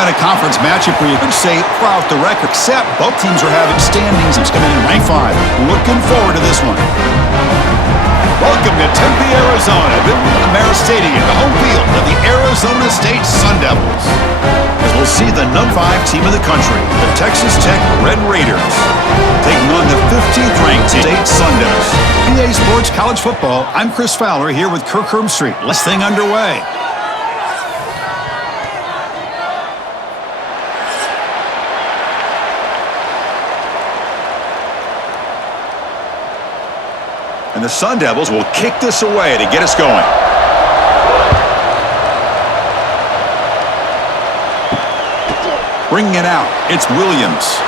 got a conference matchup where you could say throughout the record, except both teams are having standings. It's coming in rank 5. Looking forward to this one. Welcome to Tempe, Arizona. This is Ameris Stadium, the home field of the Arizona State SUNDEVILS. As we'll see the number 5 team of the country, the Texas Tech Red Raiders, taking on the 15th ranked State SUNDEVILS. EA Sports College Football. I'm Chris Fowler here with Kirk Herbstreit. Let's thing underway. And the SUNDEVILS will kick this away to get us going. Bringing it out, it's Williams.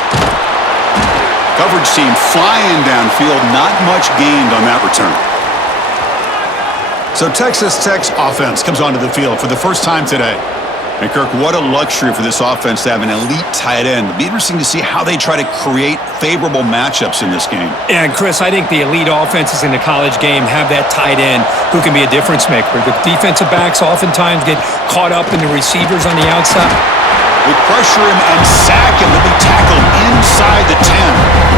Coverage team flying downfield, not much gained on that return. So Texas Tech's offense comes onto the field for the first time today. And Kirk, what a luxury for this offense to have an elite tight end. It'll be interesting to see how they try to create favorable matchups in this game. Yeah, and Chris, I think the elite offenses in the college game have that tight end who can be a difference maker. The defensive backs oftentimes get caught up in the receivers on the outside. They pressure him and sack him to be tackled inside the 10.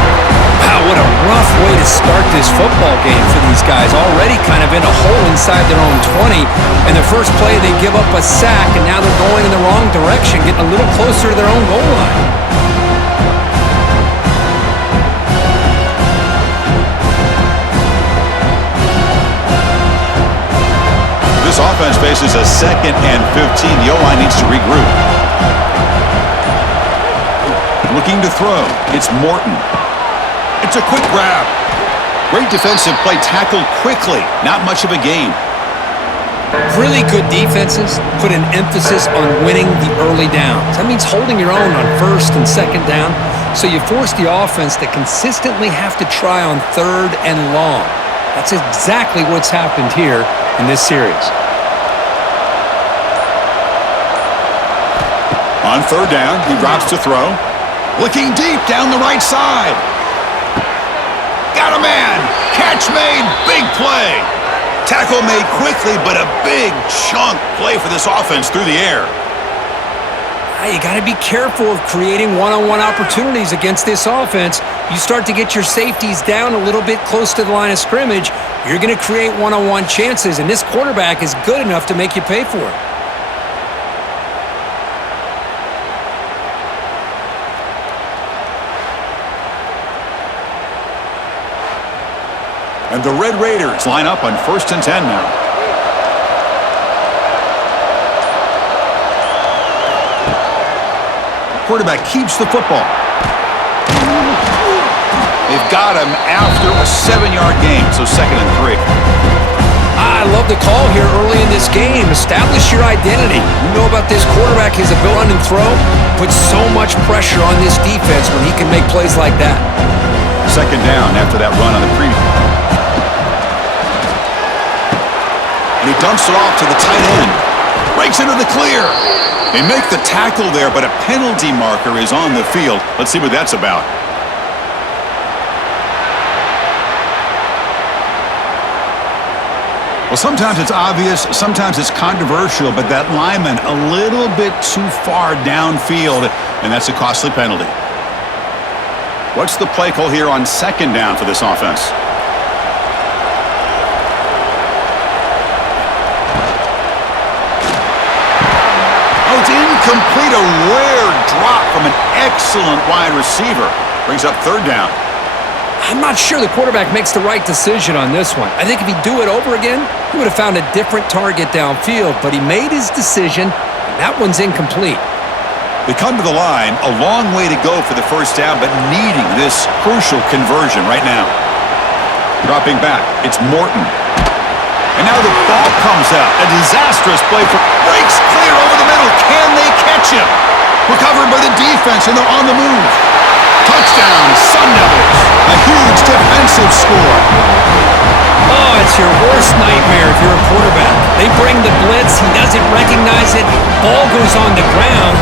Wow, what a rough way to start this football game for these guys. Already kind of in a hole inside their own 20. And the first play, they give up a sack, and now they're going in the wrong direction, getting a little closer to their own goal line. This offense faces a 2nd and 15. The O-line needs to regroup. Looking to throw. It's Morton. It's a quick grab. Great defensive play, tackled quickly. Not much of a gain. Really good defenses put an emphasis on winning the early downs. That means holding your own on 1st and 2nd down. So you force the offense to consistently have to try on 3rd and long. That's exactly what's happened here in this series. On 3rd down, he drops to throw. Looking deep down the right side. Got a man. Catch made. Big play. Tackle made quickly, but a big chunk play for this offense through the air. You got to be careful of creating one-on-one opportunities against this offense. You start to get your safeties down a little bit close to the line of scrimmage, you're going to create one-on-one chances, and this quarterback is good enough to make you pay for it. And the Red Raiders line up on 1st and 10 now. Quarterback keeps the football. They've got him after a 7-yard gain, so 2nd and 3. I love the call here early in this game. Establish your identity. You know about this quarterback, his ability to throw, puts so much pressure on this defense when he can make plays like that. 2nd down after that run on the preview. And he dumps it off to the tight end. Breaks into the clear. They make the tackle there, but a penalty marker is on the field. Let's see what that's about. Well, sometimes it's obvious, sometimes it's controversial, but that lineman a little bit too far downfield, and that's a costly penalty. What's the play call here on 2nd down for this offense? Complete, a rare drop from an excellent wide receiver. Brings up 3rd down. I'm not sure the quarterback makes the right decision on this one. I think if he'd do it over again, he would have found a different target downfield, but he made his decision, and that one's incomplete. They come to the line, a long way to go for the 1st down, but needing this crucial conversion right now. Dropping back, it's Morton. And now the ball comes out. A disastrous play for breaks clear over the middle. Can they catch him? Recovered by the defense, and they're on the move. Touchdown, SUNDEVILS. A huge defensive score. Oh, it's your worst nightmare if you're a quarterback. They bring the blitz. He doesn't recognize it. Ball goes on the ground.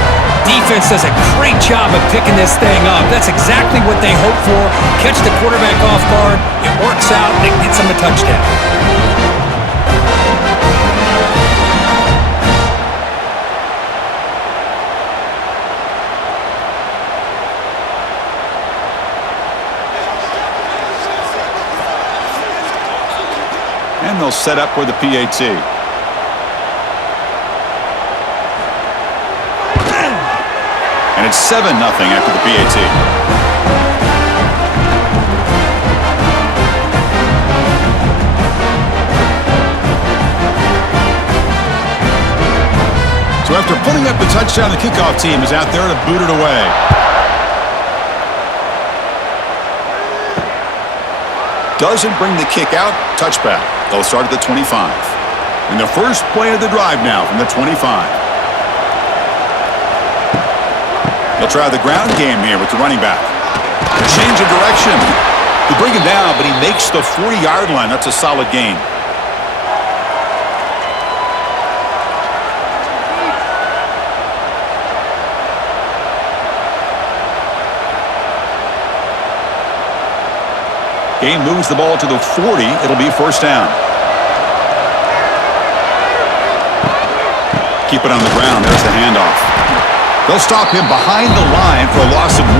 Defense does a great job of picking this thing up. That's exactly what they hope for. Catch the quarterback off guard. It works out. It gets him a touchdown. 10, they'll set up for the PAT. And it's 7-0 after the PAT. So after putting up the touchdown, the kickoff team is out there to boot it away. Doesn't bring the kick out. Touchback. They'll start at the 25. And the first play of the drive now from the 25. They'll try the ground game here with the running back. Change of direction. They bring him down, but he makes the 40-yard line. That's a solid gain. Game moves the ball to the 40. It'll be first down. Keep it on the ground. There's the handoff. They'll stop him behind the line for a loss of 1.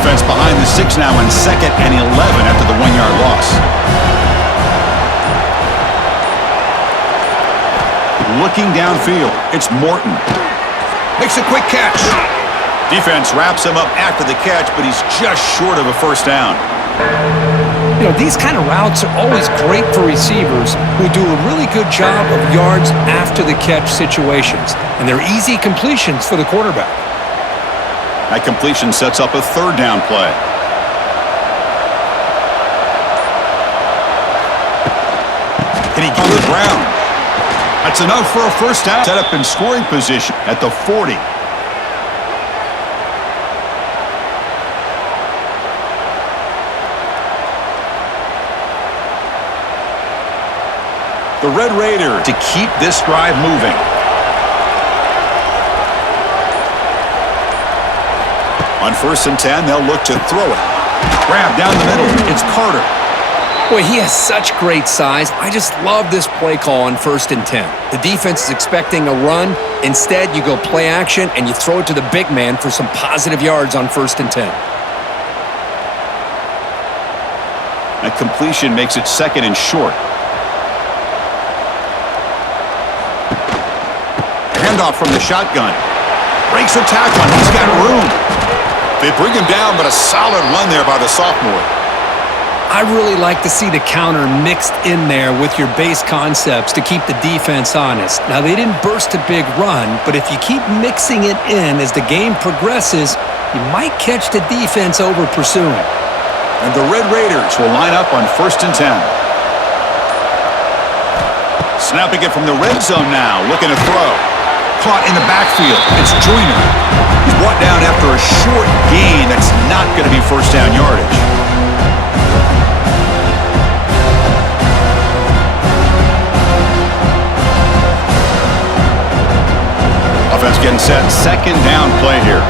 Offense behind the 6 now in 2nd and 11 after the 1-yard loss. Looking downfield, it's Morton. Makes a quick catch. Defense wraps him up after the catch, but he's just short of a first down. You know, these kind of routes are always great for receivers who do a really good job of yards after the catch situations. And they're easy completions for the quarterback. That completion sets up a 3rd down play. And he gets on the ground. That's enough for a first down. Set up in scoring position at the 40. The Red Raiders to keep this drive moving. On 1st and 10, they'll look to throw it. Grab down the middle. It's Carter. Boy, he has such great size. I just love this play call on 1st and 10. The defense is expecting a run. Instead, you go play action, and you throw it to the big man for some positive yards on 1st and 10. That completion makes it 2nd and short. Handoff from the shotgun. Breaks a tackle. He's got room. They bring him down, but a solid run there by the sophomore. I really like to see the counter mixed in there with your base concepts to keep the defense honest. Now, they didn't burst a big run, but if you keep mixing it in as the game progresses, you might catch the defense over pursuing. And the Red Raiders will line up on 1st and 10. Snapping it from the red zone now, looking to throw. Caught in the backfield. It's Joyner. He's brought down after a short gain that's not going to be first down yardage. Offense getting set. 2nd down play here.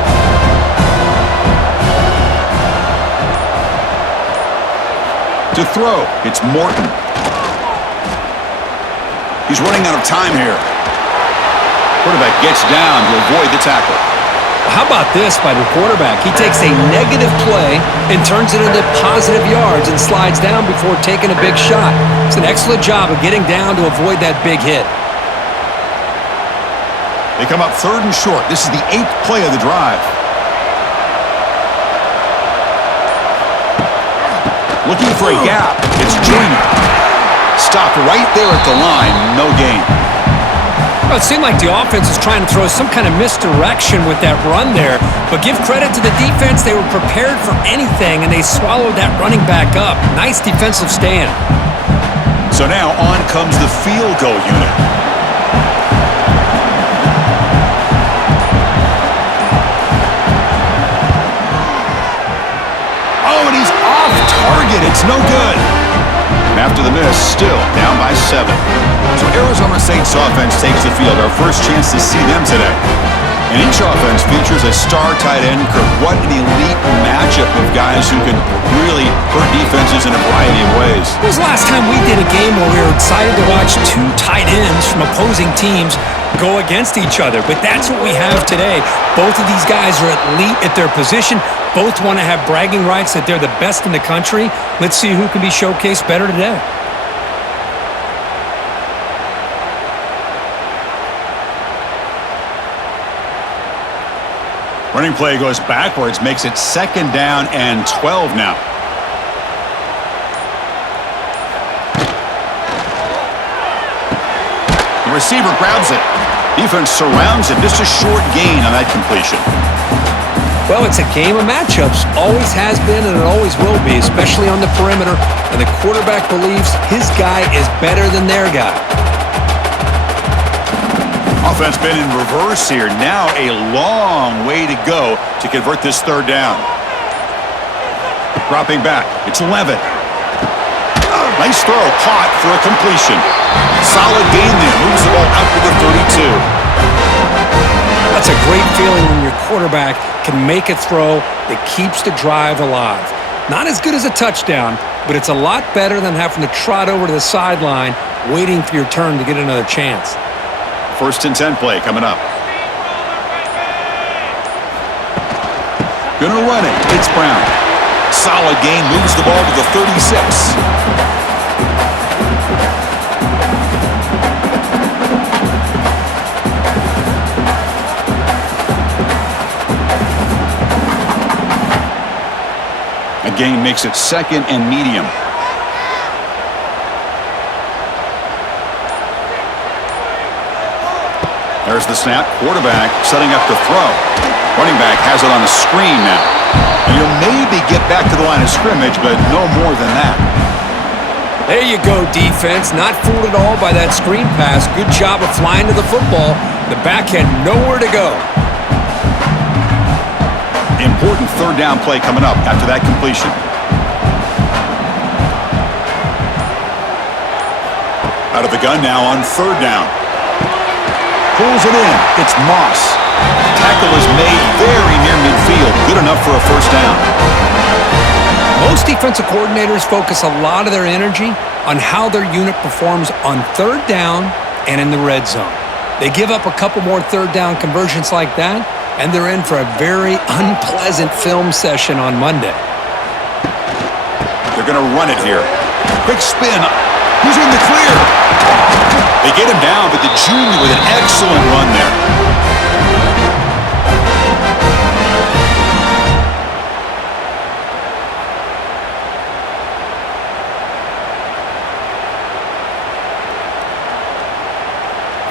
To throw, it's Morton. He's running out of time here. Quarterback gets down to avoid the tackle. How about this by the quarterback? He takes a negative play and turns it into positive yards and slides down before taking a big shot. It's an excellent job of getting down to avoid that big hit. They come up 3rd and short. This is the 8th play of the drive. Looking for a gap. It's Joyner. Stopped right there at the line. No gain. Well, it seemed like the offense was trying to throw some kind of misdirection with that run there. But give credit to the defense. They were prepared for anything, and they swallowed that running back up. Nice defensive stand. So now on comes the field goal unit. Oh, and he's off target. It's no good. And after the miss, still down by 7. So Arizona State's offense takes the field. Our first chance to see them today. And each offense features a star tight end, Kirk. What an elite matchup of guys who can really hurt defenses in a variety of ways. When was the last time we did a game where we were excited to watch two tight ends from opposing teams go against each other? But that's what we have today. Both of these guys are elite at their position. Both want to have bragging rights that they're the best in the country. Let's see who can be showcased better today. Running play goes backwards, makes it 2nd down and 12 now. The receiver grabs it. Defense surrounds it. Just a short gain on that completion. Well, it's a game of matchups. Always has been and it always will be, especially on the perimeter. And the quarterback believes his guy is better than their guy. Offense been in reverse here. Now a long way to go to convert this 3rd down. Dropping back. It's Levitt. Nice throw. Caught for a completion. Solid gain there. Moves the ball out to the 32. That's a great feeling when your quarterback can make a throw that keeps the drive alive. Not as good as a touchdown, but it's a lot better than having to trot over to the sideline waiting for your turn to get another chance. 1st and 10 play coming up. Gonna run it. It's Brown. Solid gain. Moves the ball to the 36. A gain makes it 2nd and medium. There's the snap. Quarterback setting up to throw. Running back has it on a screen now. And you'll maybe get back to the line of scrimmage, but no more than that. There you go, defense. Not fooled at all by that screen pass. Good job of flying to the football. The back had nowhere to go. Important 3rd down play coming up after that completion. Out of the gun now on 3rd down. Pulls it in. It's Moss. Tackle is made very near midfield. Good enough for a 1st down. Most defensive coordinators focus a lot of their energy on how their unit performs on 3rd down and in the red zone. They give up a couple more 3rd down conversions like that, and they're in for a very unpleasant film session on Monday. They're going to run it here. Quick spin. Who's in the clear? They get him down, but the junior with an excellent run there.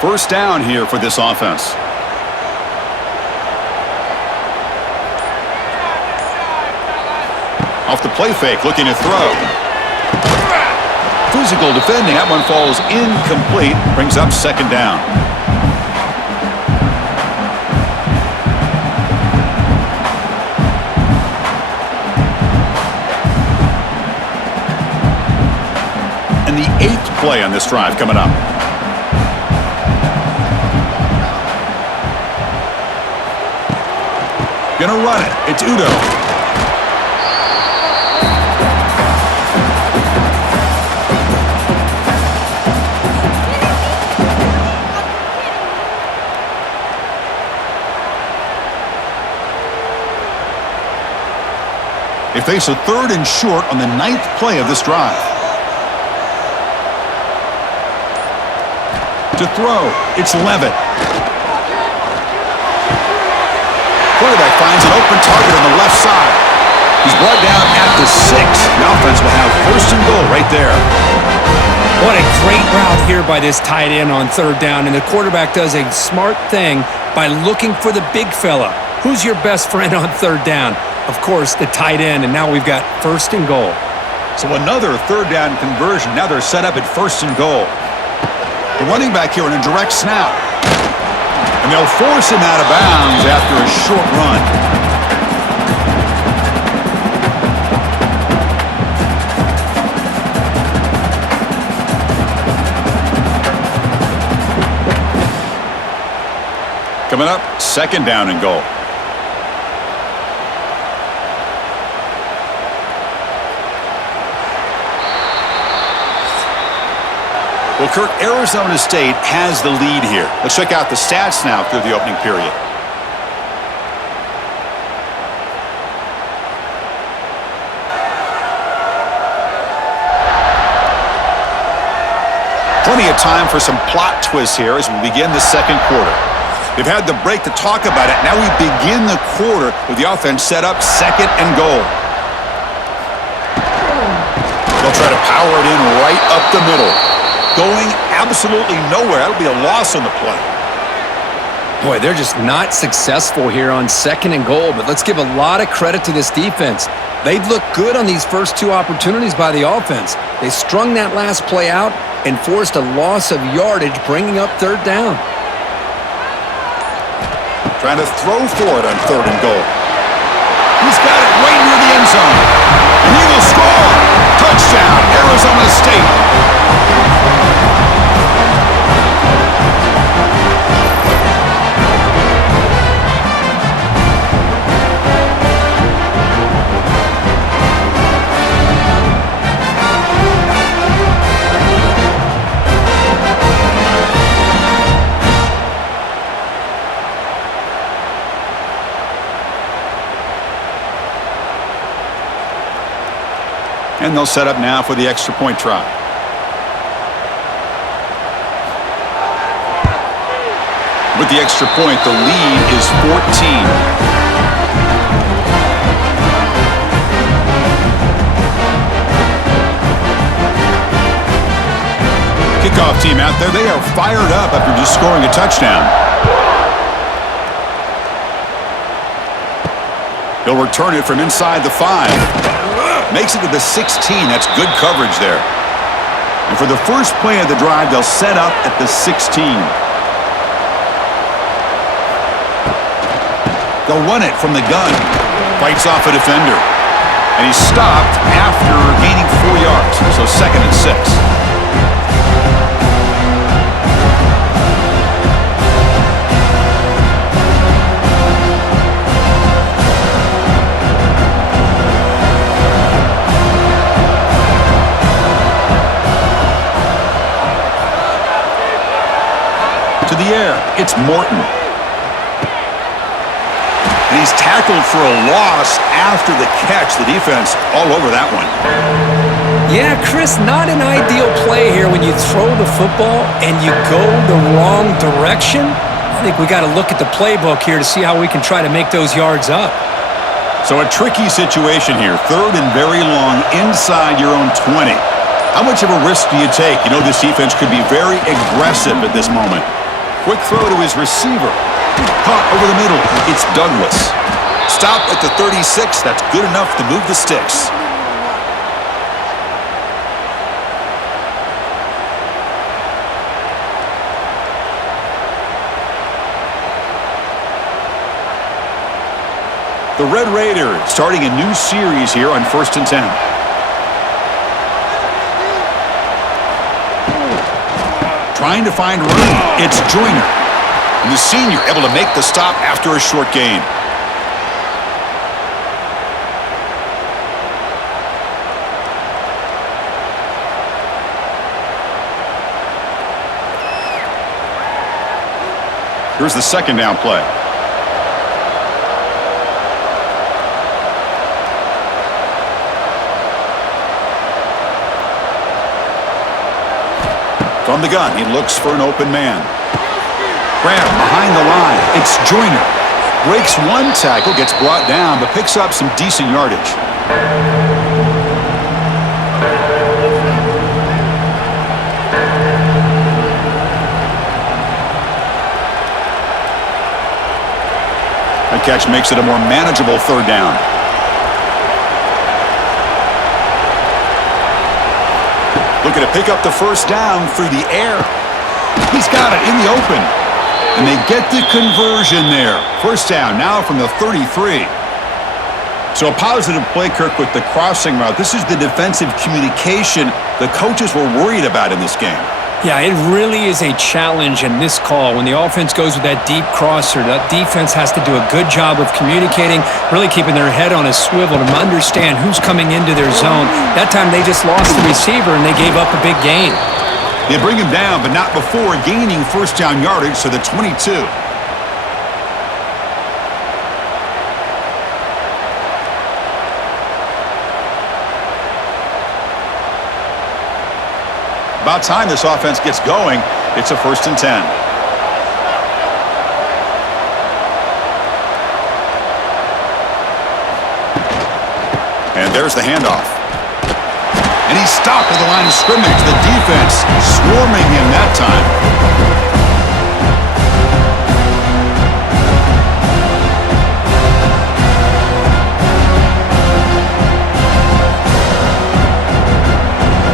First down here for this offense. Off the play fake, looking to throw. Physical defending. That one falls incomplete. Brings up 2nd down. And the 8th play on this drive coming up. Gonna run it. It's Udo. They face a 3rd and short on the 9th play of this drive. To throw, it's Levitt. Quarterback finds an open target on the left side. He's brought down at the 6. The offense will have 1st and goal right there. What a great route here by this tight end on 3rd down, and the quarterback does a smart thing by looking for the big fella. Who's your best friend on 3rd down? Of course, the tight end, and now we've got 1st and goal. So another 3rd down conversion. Now they're set up at 1st and goal. The running back here in a direct snap. And they'll force him out of bounds after a short run. Coming up, second down and goal. Well, Kirk, Arizona State has the lead here. Let's check out the stats now through the opening period. Plenty of time for some plot twists here as we begin the second quarter. They've had the break to talk about it. Now we begin the quarter with the offense set up second and goal. They'll try to power it in right up the middle. Going absolutely nowhere. That'll be a loss on the play. Boy, they're just not successful here on second and goal, but let's give a lot of credit to this defense. They've looked good on these first two opportunities by the offense. They strung that last play out and forced a loss of yardage, bringing up third down. Trying to throw for it on third and goal. He's got it right near the end zone. And he will score. Touchdown, Arizona State. And they'll set up now for the extra point try. With the extra point, the lead is 14. Kickoff team out there, they are fired up after just scoring a touchdown. He'll return it from inside the 5. Makes it to the 16. That's good coverage there. And for the first play of the drive, they'll set up at the 16. They'll run it from the gun. Fights off a defender. And he's stopped after gaining 4 yards. So second and 6. To the air, it's Morton. And he's tackled for a loss after the catch. The defense all over that one. Yeah, Chris, not an ideal play here when you throw the football and you go the wrong direction. I think we got to look at the playbook here to see how we can try to make those yards up. So a tricky situation here. Third and very long inside your own 20. How much of a risk do you take? You know this defense could be very aggressive at this moment. Quick throw to his receiver. Caught over the middle. It's Douglas. Stop at the 36. That's good enough to move the sticks. The Red Raiders starting a new series here on 1st and 10. Trying to find room. It's Joyner. And the senior able to make the stop after a short gain. Here's the second down play. From the gun, he looks for an open man. Grab behind the line. It's Joyner. Breaks one tackle, gets brought down, but picks up some decent yardage. That catch makes it a more manageable third down. Looking to pick up the first down through the air. He's got it in the open. And they get the conversion there. First down now from the 33. So a positive play, Kirk, with the crossing route. This is the defensive communication the coaches were worried about in this game. Yeah, it really is a challenge in this call. When the offense goes with that deep crosser, that defense has to do a good job of communicating, really keeping their head on a swivel to understand who's coming into their zone. That time they just lost the receiver and they gave up a big gain. They bring him down, but not before gaining first down yardage to the 22. About time this offense gets going. It's a 1st and 10. And there's the handoff. And he's stopped at the line of scrimmage. The defense swarming him that time.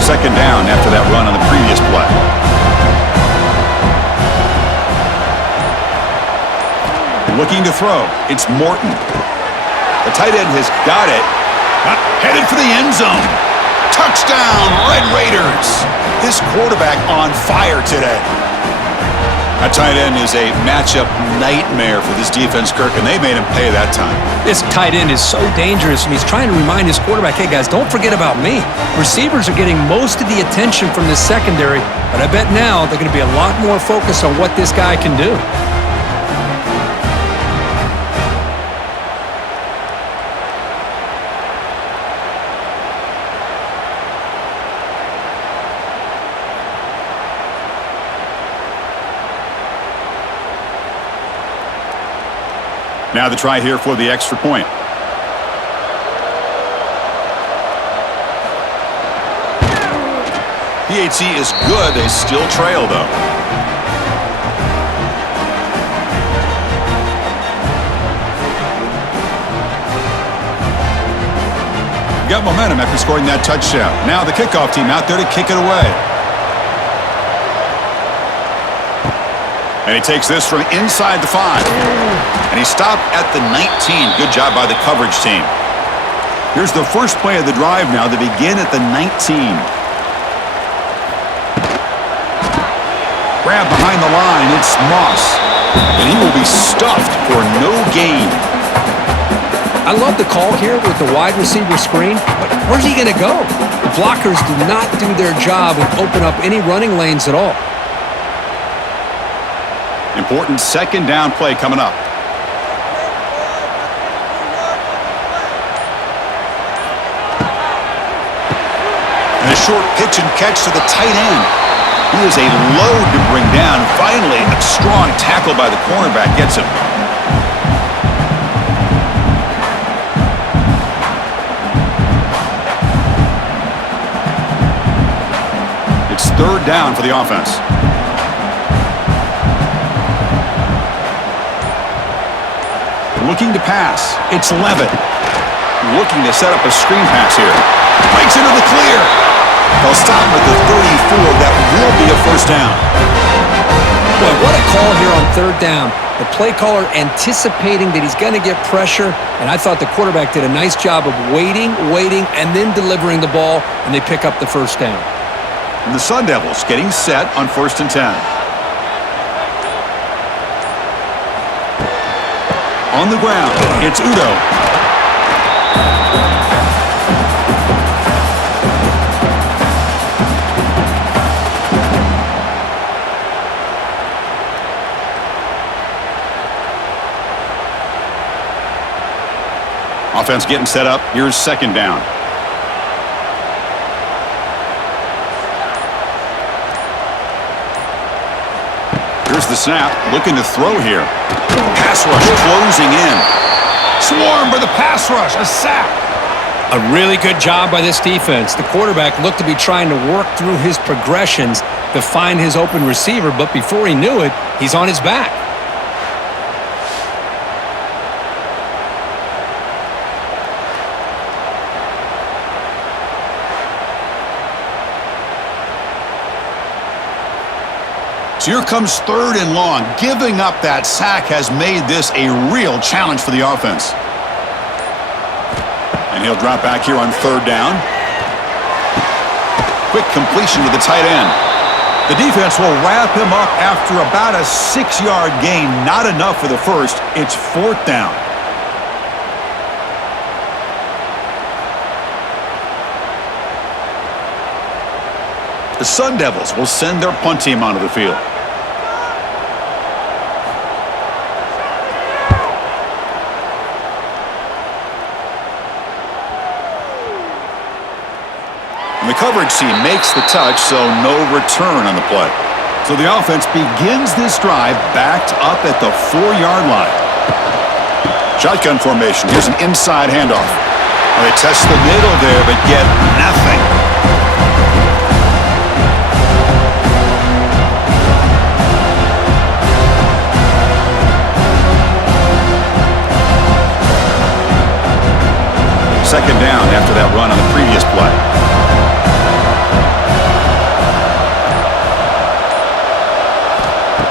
Second down after that run on the previous play. Looking to throw. It's Morton. The tight end has got it. Headed for the end zone. Touchdown, Red Raiders. This quarterback on fire today. That tight end is a matchup nightmare for this defense, Kirk, and they made him pay that time. This tight end is so dangerous, and he's trying to remind his quarterback, hey, guys, don't forget about me. Receivers are getting most of the attention from this secondary, but I bet now they're going to be a lot more focused on what this guy can do. Now the try here for the extra point. PAT is good. They still trail, though. Got momentum after scoring that touchdown. Now the kickoff team out there to kick it away. And he takes this from inside the 5. And he stopped at the 19. Good job by the coverage team. Here's the first play of the drive now. They begin at the 19. Grab behind the line. It's Moss. And he will be stuffed for no gain. I love the call here with the wide receiver screen, but where's he going to go? The blockers do not do their job and open up any running lanes at all. Important second down play coming up. And a short pitch and catch to the tight end. He is a load to bring down. Finally, a strong tackle by the cornerback gets him. It's third down for the offense. Looking to pass. It's Levitt. Looking to set up a screen pass here. Breaks into the clear. They'll stop him at the 34. That will be a first down. Boy, what a call here on third down. The play caller anticipating that he's going to get pressure, and I thought the quarterback did a nice job of waiting, and then delivering the ball, and they pick up the first down. And the SUNDEVILS getting set on 1st and 10. On the ground, it's Udo. Offense getting set up. Here's second down. Here's the snap. Looking to throw here. Pass rush closing in. Swarm for the pass rush. A sack. A really good job by this defense. The quarterback looked to be trying to work through his progressions to find his open receiver, but before he knew it, he's on his back. So here comes third and long. Giving up that sack has made this a real challenge for the offense. And he'll drop back here on third down. Quick completion to the tight end. The defense will wrap him up after about a 6-yard gain. Not enough for the first. It's 4th down. The Sun Devils will send their punt team onto the field. And the coverage team makes the touch, so no return on the play. So the offense begins this drive backed up at the 4-yard line. Shotgun formation. Here's an inside handoff. Well, they test the middle there, but get nothing. Second down after that run on the previous play.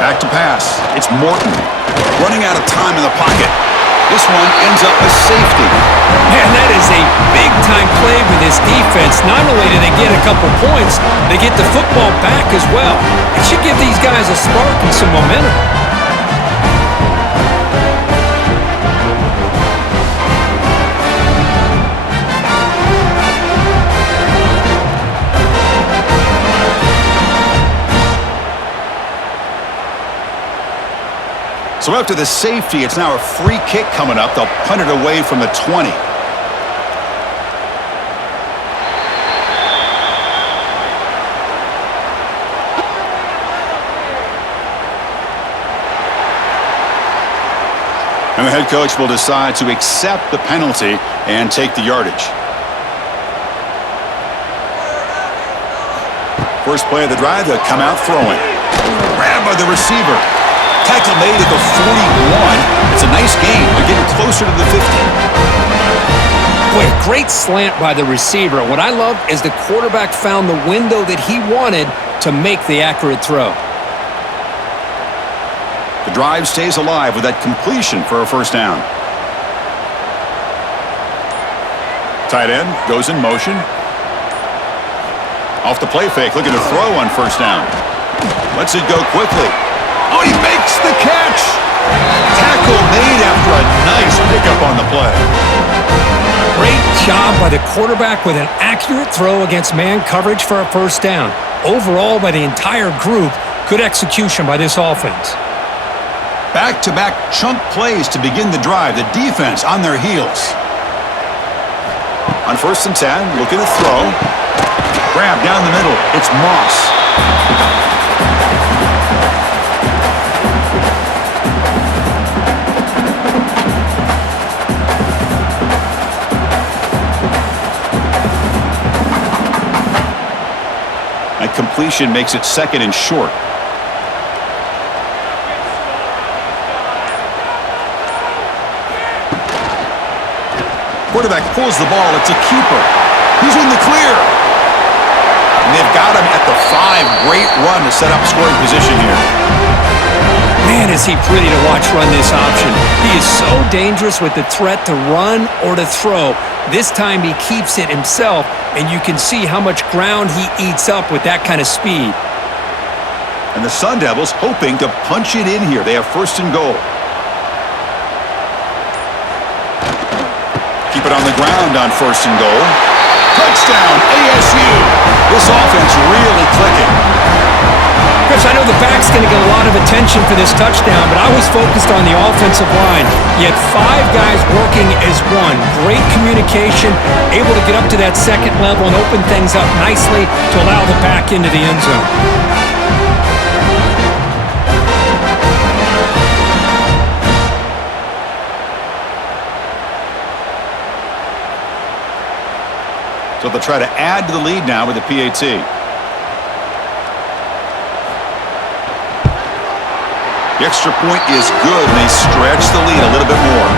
Back to pass. It's Morton. Running out of time in the pocket. This one ends up a safety. Man, that is a big-time play with this defense. Not only do they get a couple points, they get the football back as well. It should give these guys a spark and some momentum. So after the safety, it's now a free kick coming up. They'll punt it away from the 20. And the head coach will decide to accept the penalty and take the yardage. First play of the drive, they'll come out throwing. Grabbed by the receiver. Tackle made at the 41. It's a nice gain. They're getting closer to the 50. Boy, a great slant by the receiver. What I love is the quarterback found the window that he wanted to make the accurate throw. The drive stays alive with that completion for a first down. Tight end goes in motion. Off the play fake, looking to throw on first down. Lets it go quickly. Oh, he makes the catch! Tackle made after a nice pickup on the play. Great job by the quarterback with an accurate throw against man coverage for a first down. Overall, by the entire group, good execution by this offense. Back-to-back chunk plays to begin the drive. The defense on their heels. On 1st and 10, looking to throw. Grab down the middle. It's Moss. That completion makes it 2nd and short. Quarterback pulls the ball. It's a keeper. He's in the clear. And they've got him at the 5. Great run to set up scoring position here. Man, is he pretty to watch run this option. He is so dangerous with the threat to run or to throw. This time he keeps it himself, and you can see how much ground he eats up with that kind of speed. And the Sun Devils hoping to punch it in here. They have 1st and goal. Keep it on the ground on 1st and goal. Touchdown, ASU. This offense really clicking. Chris, I know the back's going to get a lot of attention for this touchdown, but I was focused on the offensive line. You had 5 guys working as one. Great communication, able to get up to that 2nd level and open things up nicely to allow the back into the end zone. So they'll try to add to the lead now with the PAT. The extra point is good, and they stretch the lead a little bit more.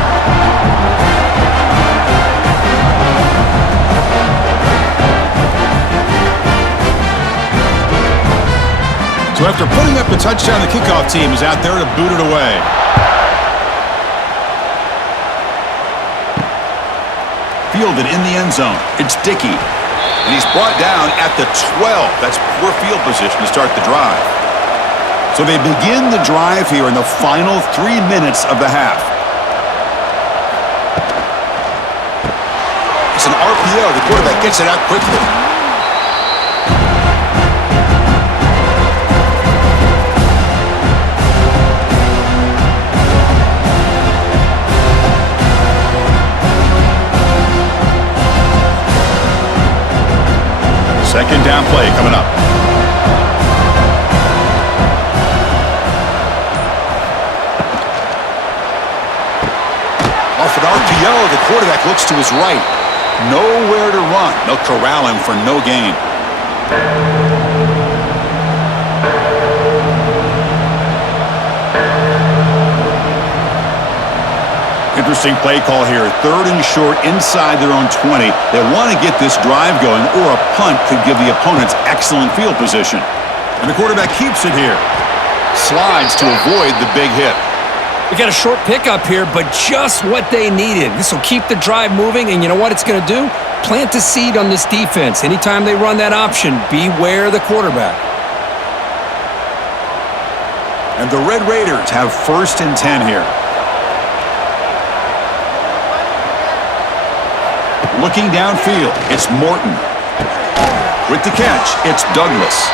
So after putting up the touchdown, the kickoff team is out there to boot it away. Fielded in the end zone. It's Dickey. And he's brought down at the 12. That's poor field position to start the drive. So they begin the drive here in the final 3 minutes of the half. It's an RPO. The quarterback gets it out quickly. Second down play coming up. Off an RPO, the quarterback looks to his right. Nowhere to run. They'll corral him for no gain. Interesting play call here. 3rd and short inside their own 20. They want to get this drive going, or a punt could give the opponents excellent field position. And the quarterback keeps it here. Slides to avoid the big hit. We got a short pickup here, but just what they needed. This will keep the drive moving, and you know what it's going to do? Plant a seed on this defense. Anytime they run that option, beware the quarterback. And the Red Raiders have 1st and 10 here. Looking downfield, it's Morton. With the catch, it's Douglas.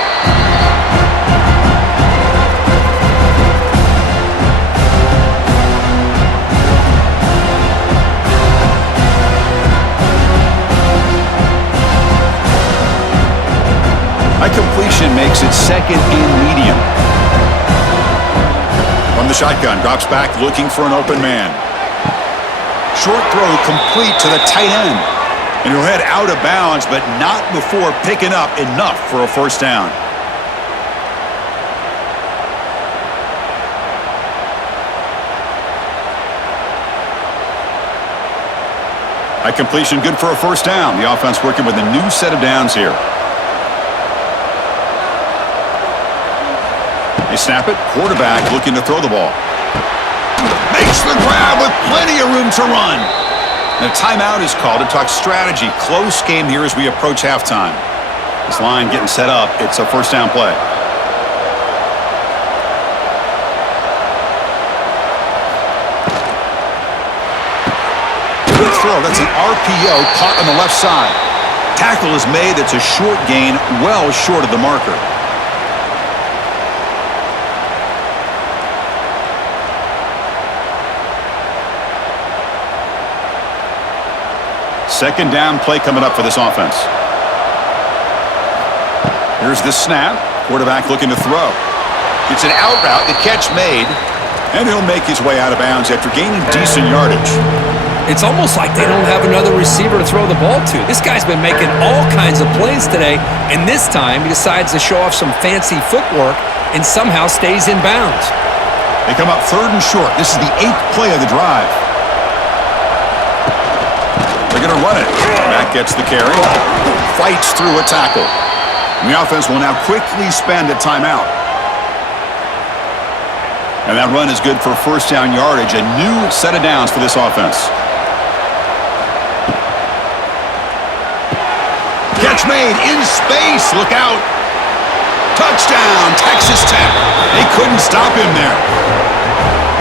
High completion makes it 2nd and medium. From the shotgun, drops back looking for an open man. Short throw complete to the tight end. And he'll head out of bounds, but not before picking up enough for a 1st down. High completion, good for a 1st down. The offense working with a new set of downs here. They snap it. Quarterback looking to throw the ball. Makes the grab with plenty of room to run. And a timeout is called to talk strategy. Close game here as we approach halftime. This line getting set up. It's a 1st down play. Good throw. That's an RPO caught on the left side. Tackle is made. It's a short gain, well short of the marker. Second down play coming up for this offense. Here's the snap. Quarterback looking to throw. It's an out route. The catch made. And he'll make his way out of bounds after gaining decent yardage. It's almost like they don't have another receiver to throw the ball to. This guy's been making all kinds of plays today, and this time he decides to show off some fancy footwork and somehow stays in bounds. They come up 3rd and short. This is the 8th play of the drive. They're going to run it. Back gets the carry. Fights through a tackle. And the offense will now quickly spend a timeout. And that run is good for 1st down yardage. A new set of downs for this offense. Catch made in space. Look out. Touchdown, Texas Tech. They couldn't stop him there.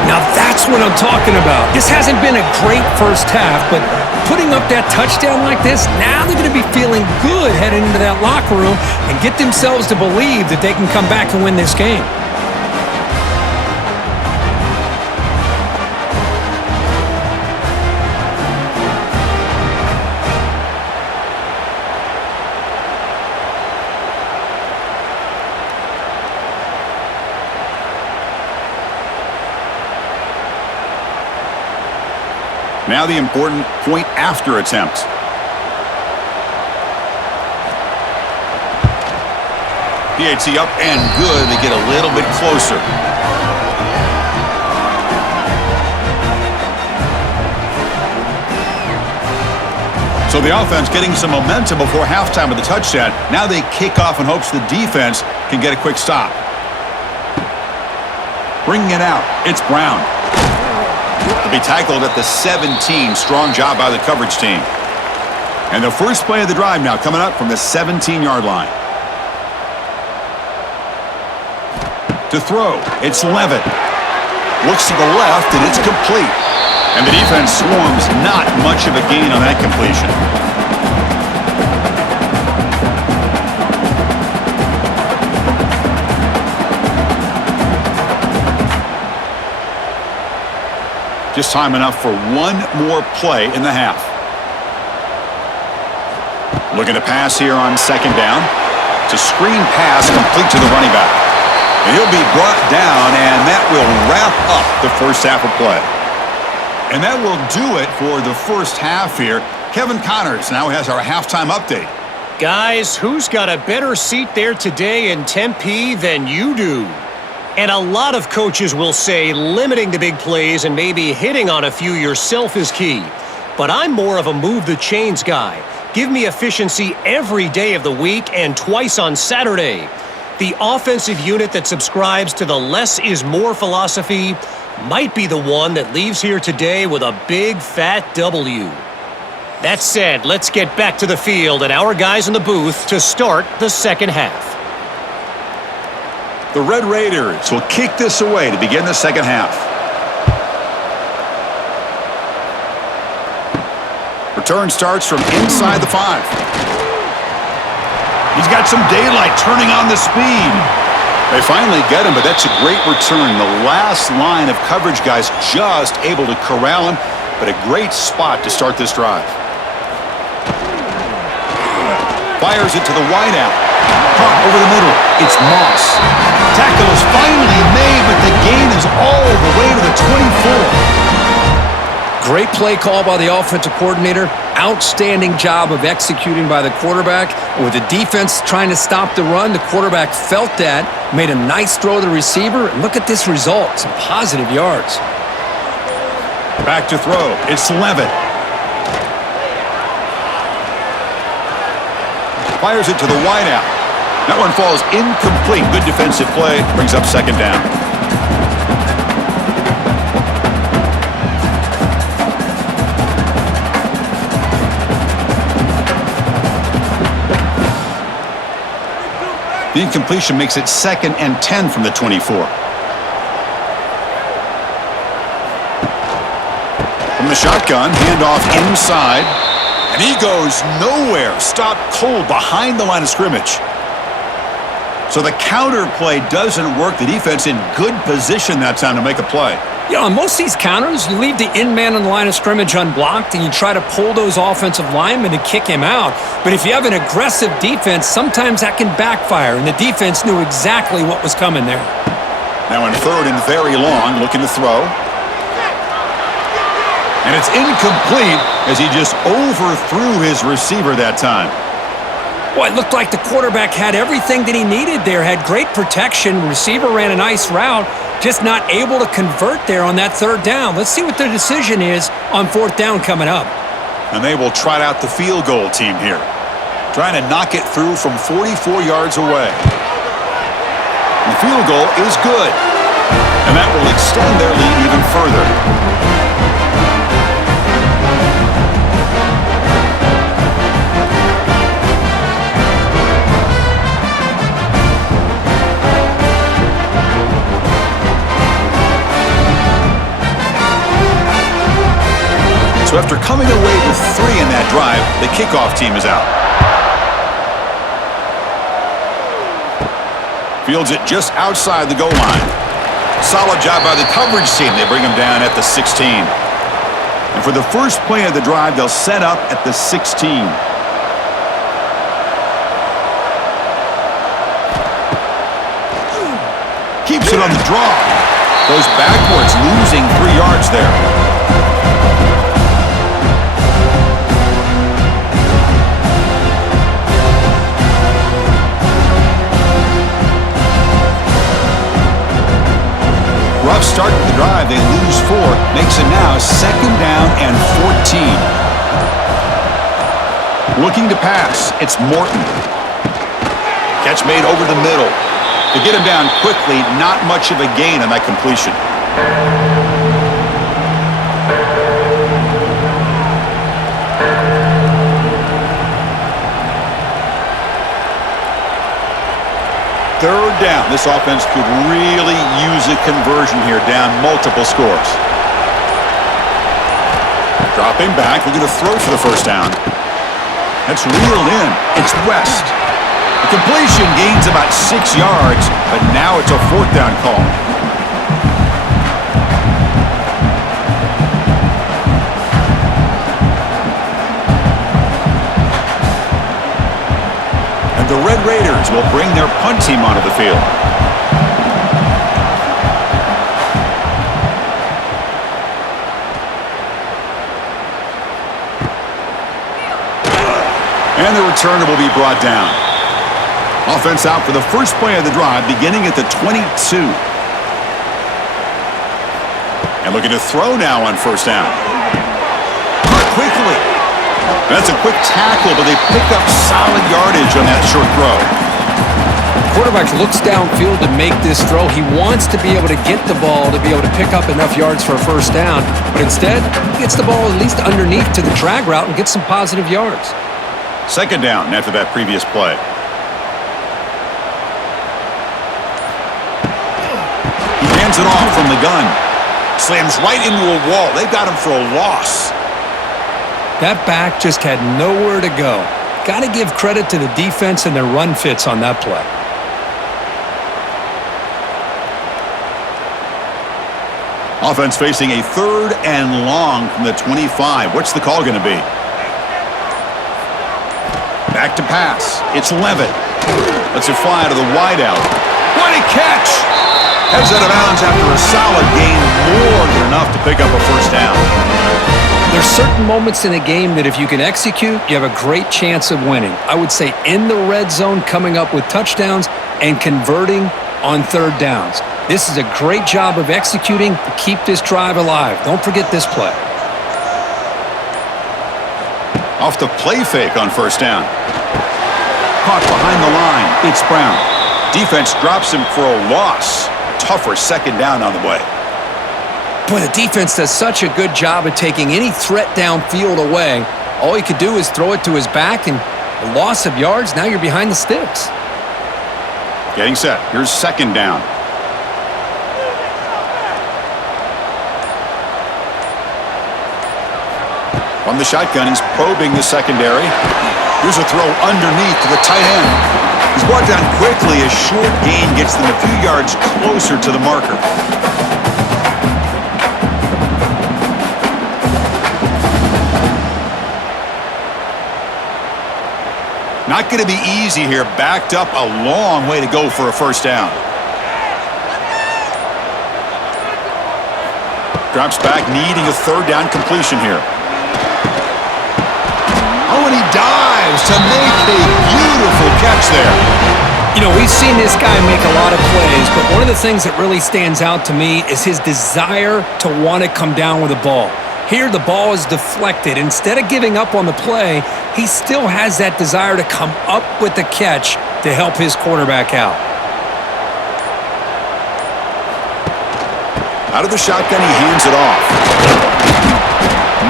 Now that's what I'm talking about. This hasn't been a great 1st half, but putting up that touchdown like this, now they're going to be feeling good heading into that locker room and get themselves to believe that they can come back and win this game. Now the important point after attempt. PAT up and good. They get a little bit closer. So the offense getting some momentum before halftime with the touchdown. Now they kick off in hopes the defense can get a quick stop. Bringing it out, it's Brown. To be tackled at the 17. Strong job by the coverage team. And the first play of the drive now coming up from the 17-yard line. To throw, it's Levitt. Looks to the left, and it's complete. And the defense swarms, not much of a gain on that completion. Just time enough for one more play in the half. Looking to pass here on second down. It's a screen pass complete to the running back. And he'll be brought down, and that will wrap up the first half of play. And that will do it for the first half here. Kevin Connors now has our halftime update. Guys, who's got a better seat there today in Tempe than you do? And a lot of coaches will say limiting the big plays and maybe hitting on a few yourself is key. But I'm more of a move the chains guy. Give me efficiency every day of the week and twice on Saturday. The offensive unit that subscribes to the less is more philosophy might be the one that leaves here today with a big fat W. That said, let's get back to the field and our guys in the booth to start the second half. The Red Raiders will kick this away to begin the second half. Return starts from inside the 5. He's got some daylight turning on the speed. They finally get him, but that's a great return. The last line of coverage guys just able to corral him, but a great spot to start this drive. Fires it to the wideout. Caught over the middle. It's Moss. Tackle is finally made, but the gain is all the way to the 24. Great play call by the offensive coordinator. Outstanding job of executing by the quarterback. With the defense trying to stop the run, the quarterback felt that, made a nice throw to the receiver. And look at this result, some positive yards. Back to throw. It's Levitt. Fires it to the wideout. That one falls incomplete. Good defensive play. Brings up second down. The incompletion makes it 2nd and 10 from the 24. From the shotgun, handoff inside. And he goes nowhere. Stopped cold behind the line of scrimmage. So the counter play doesn't work. The defense in good position that time to make a play. You know, on most of these counters, you leave the in man on the line of scrimmage unblocked and you try to pull those offensive linemen to kick him out. But if you have an aggressive defense, sometimes that can backfire, and the defense knew exactly what was coming there. Now in 3rd and very long, looking to throw. And it's incomplete as he just overthrew his receiver that time. Boy, it looked like the quarterback had everything that he needed there, had great protection, receiver ran a nice route, just not able to convert there on that 3rd down. Let's see what their decision is on 4th down coming up. And they will trot out the field goal team here, trying to knock it through from 44 yards away. And the field goal is good, and that will extend their lead even further. So after coming away with 3 in that drive, the kickoff team is out. Fields it just outside the goal line. Solid job by the coverage team. They bring him down at the 16. And for the first play of the drive, they'll set up at the 16. Keeps it on the draw. Goes backwards, losing 3 yards there. Rough start to the drive. They lose 4. Makes it now 2nd down and 14. Looking to pass. It's Morton. Catch made over the middle. To get him down quickly, not much of a gain on that completion. third down. This offense could really use a conversion here, down multiple scores. Dropping back, looking to throw for the first down. That's reeled in. It's West. The completion gains about 6 yards, but now it's a fourth down call. And the Red Raiders will bring their punt team onto the field. And the returner will be brought down. Offense out for the first play of the drive, beginning at the 22. And looking to throw now on first down. Caught quickly. That's a quick tackle, but they pick up solid yardage on that short throw. Quarterback looks downfield to make this throw. He wants to be able to get the ball to be able to pick up enough yards for a first down. But instead, he gets the ball at least underneath to the drag route and gets some positive yards. Second down after that previous play. He hands it off from the gun. Slams right into a wall. They've got him for a loss. That back just had nowhere to go. Got to give credit to the defense and their run fits on that play. Offense facing a third and long from the 25. What's the call going to be? Back to pass. It's Levitt. Lets it fly to the wideout. What a catch! Heads out of bounds after a solid gain, more than enough to pick up a first down. There's certain moments in a game that if you can execute, you have a great chance of winning. I would say in the red zone, coming up with touchdowns and converting on third downs. This is a great job of executing to keep this drive alive. Don't forget this play. Off the play fake on first down. Caught behind the line. It's Brown. Defense drops him for a loss. Tougher second down on the way. Boy, the defense does such a good job of taking any threat downfield away. All he could do is throw it to his back, and a loss of yards, now you're behind the sticks. Getting set. Here's second down. From the shotgun, he's probing the secondary. Here's a throw underneath to the tight end. He's brought down quickly. A short gain gets them a few yards closer to the marker. Not going to be easy here. Backed up a long way to go for a first down. Drops back, needing a third down completion here. Oh, and he dives to make a beautiful catch there. You know, we've seen this guy make a lot of plays, but one of the things that really stands out to me is his desire to want to come down with the ball. Here, the ball is deflected. Instead of giving up on the play, he still has that desire to come up with the catch to help his quarterback out. Out of the shotgun, he hands it off.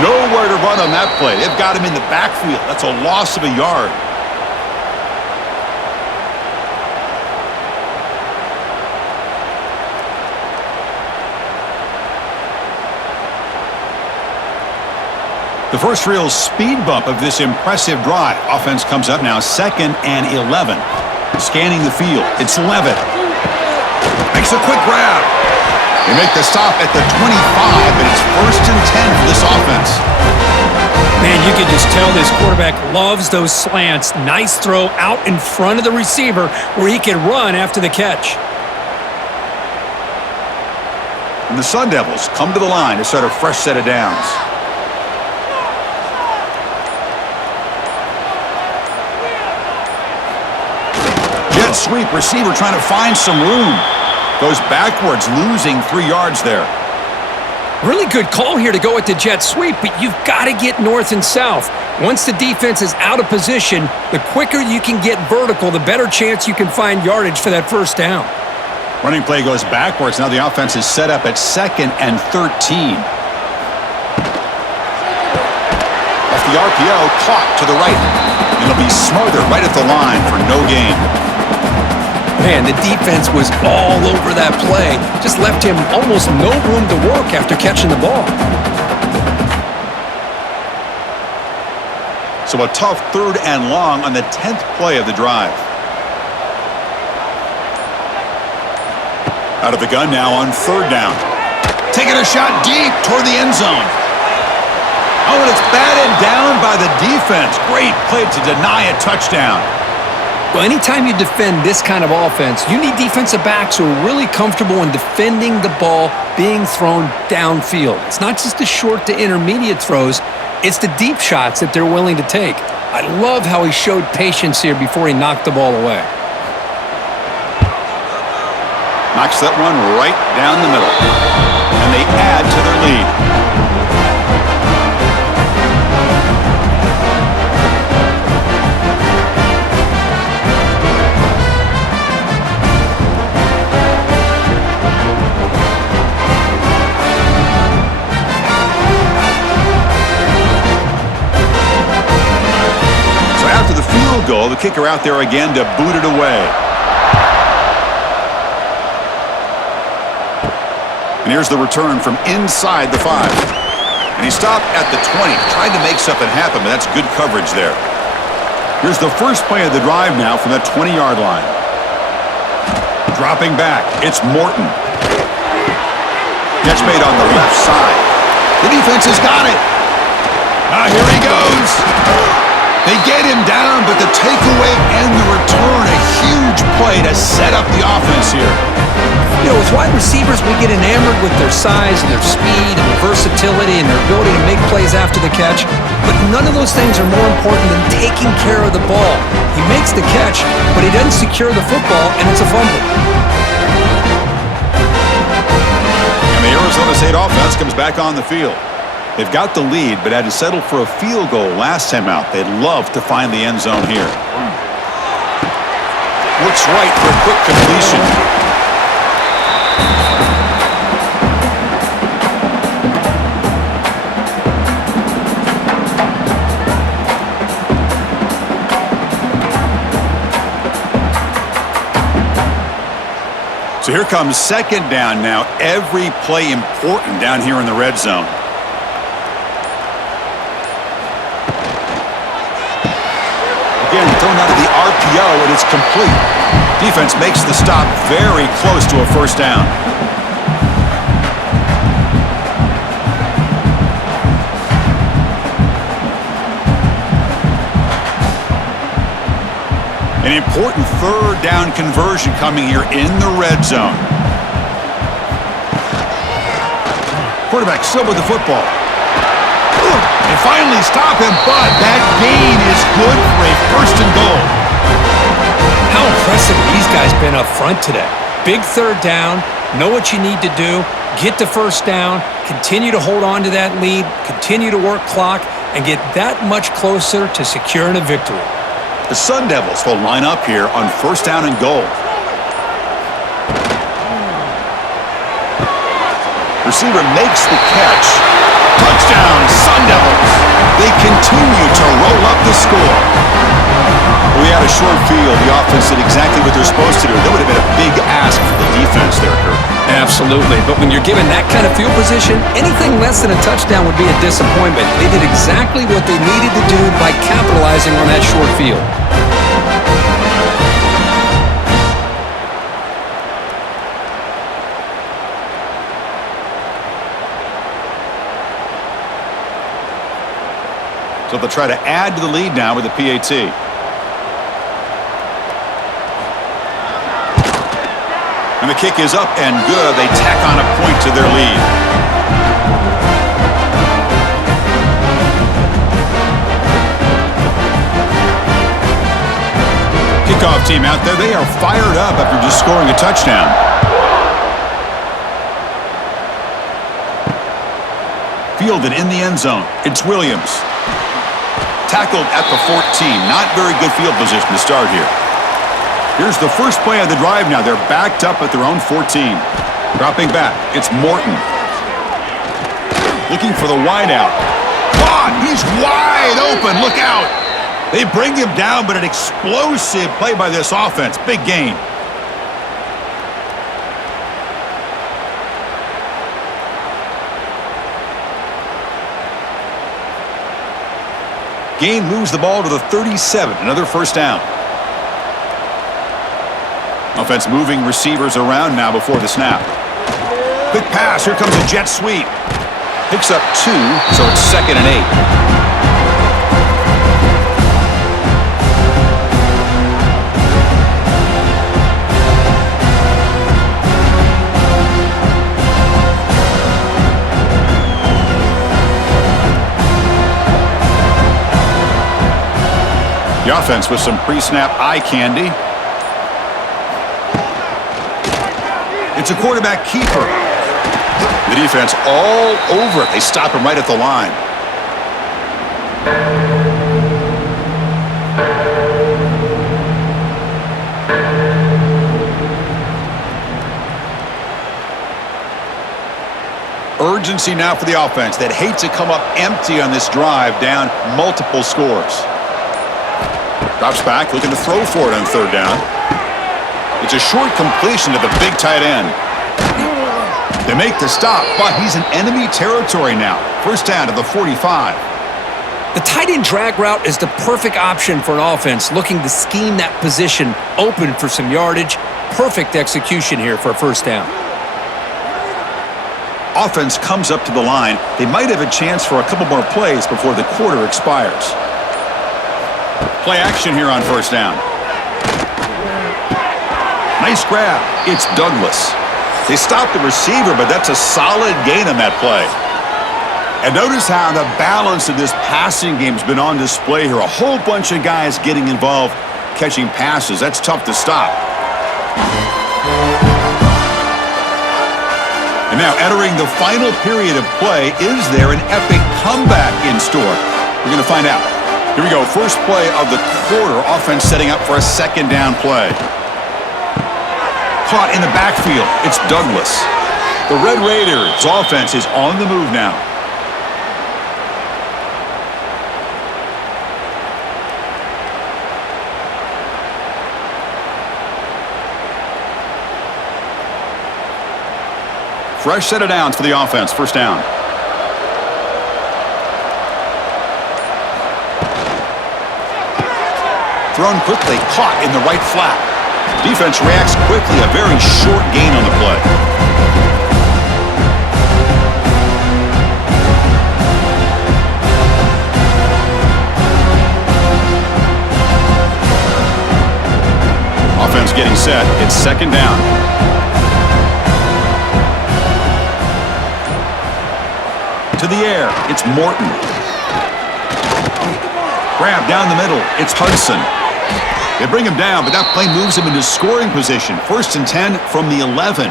Nowhere to run on that play. They've got him in the backfield. That's a loss of a yard. The first real speed bump of this impressive drive. Offense comes up now, 2nd and 11. Scanning the field. It's Levitt. Makes a quick grab. They make the stop at the 25, but it's 1st and 10 for this offense. Man, you can just tell this quarterback loves those slants. Nice throw out in front of the receiver where he can run after the catch. And the SUNDEVILS come to the line to start a fresh set of downs. Jet sweep, receiver trying to find some room. Goes backwards, losing 3 yards there. Really good call here to go with the jet sweep, but you've got to get north and south. Once the defense is out of position, the quicker you can get vertical, the better chance you can find yardage for that first down. Running play goes backwards. Now the offense is set up at 2nd and 13. Off the RPO, caught to the right. It'll be smothered right at the line for no gain. Man, the defense was all over that play. Just left him almost no room to work after catching the ball. So a tough 3rd and long on the 10th play of the drive. Out of the gun now on 3rd down. Taking a shot deep toward the end zone. Oh, and it's batted down by the defense. Great play to deny a touchdown. Well, anytime you defend this kind of offense, you need defensive backs who are really comfortable in defending the ball being thrown downfield. It's not just the short to intermediate throws, it's the deep shots that they're willing to take. I love how he showed patience here before he knocked the ball away. Knocks that one right down the middle. And they add to their lead. Goal, the kicker out there again to boot it away. And here's the return from inside the 5. And he stopped at the 20, tried to make something happen, but that's good coverage there. Here's the first play of the drive now from that 20-yard line. Dropping back, it's Morton. Catch made on the left side. The defense has got it. Here he goes. They get him down, but the takeaway and the return, a huge play to set up the offense here. You know, with wide receivers, we get enamored with their size and their speed and their versatility and their ability to make plays after the catch, but none of those things are more important than taking care of the ball. He makes the catch, but he doesn't secure the football, and it's a fumble. And the Arizona State offense comes back on the field. They've got the lead, but had to settle for a field goal last time out. They'd love to find the end zone here. Looks right for a quick completion. So here comes 2nd down now. Every play important down here in the red zone. Again, thrown out of the RPO, and it's complete. Defense makes the stop very close to a 1st down. An important 3rd down conversion coming here in the red zone. Quarterback still with the football. They finally stop him, but that gain is good for a 1st and goal. How impressive these guys been up front today. Big 3rd down, know what you need to do, get the 1st down, continue to hold on to that lead, continue to work clock, and get that much closer to securing a victory. The SUNDEVILS will line up here on 1st down and goal. Receiver makes the catch. Touchdown, SUNDEVILS. They continue to roll up the score. We had a short field. The offense did exactly what they're supposed to do. That would have been a big ask for the defense there, Kurt. Absolutely, but when you're given that kind of field position, anything less than a touchdown would be a disappointment. They did exactly what they needed to do by capitalizing on that short field. So they'll try to add to the lead now with the PAT. And the kick is up and good. They tack on a point to their lead. Kickoff team out there. They are fired up after just scoring a touchdown. Fielded in the end zone. It's Williams. Tackled at the 14. Not very good field position to start here. Here's the first play of the drive now. They're backed up at their own 14. Dropping back. It's Morton. Looking for the wideout. Caught! He's wide open. Look out! They bring him down, but an explosive play by this offense. Big gain. Gain moves the ball to the 37, another first down. Offense moving receivers around now before the snap. Quick pass, here comes a jet sweep. Picks up 2, so it's 2nd and 8. The offense with some pre-snap eye candy. It's a quarterback keeper. The defense all over it. They stop him right at the line. Urgency now for the offense that hate to come up empty on this drive, down multiple scores. Drops back, looking to throw for it on 3rd down. It's a short completion to the big tight end. They make the stop, but he's in enemy territory now. 1st down to the 45. The tight end drag route is the perfect option for an offense looking to scheme that position open for some yardage. Perfect execution here for a 1st down. Offense comes up to the line. They might have a chance for a couple more plays before the quarter expires. Play action here on 1st down. Nice grab. It's Douglas. They stopped the receiver, but that's a solid gain on that play. And notice how the balance of this passing game has been on display here. A whole bunch of guys getting involved, catching passes. That's tough to stop. And now entering the final period of play, is there an epic comeback in store? We're going to find out. Here we go, first play of the quarter. Offense setting up for a 2nd down play. Caught in the backfield, it's Douglas. The Red Raiders offense is on the move now. Fresh set of downs for the offense, 1st down. Thrown quickly, caught in the right flat. Defense reacts quickly, a very short gain on the play. Offense getting set, it's 2nd down. To the air, it's Morton. Grab down the middle, it's Hudson. They bring him down, but that play moves him into scoring position. 1st and 10 from the 11.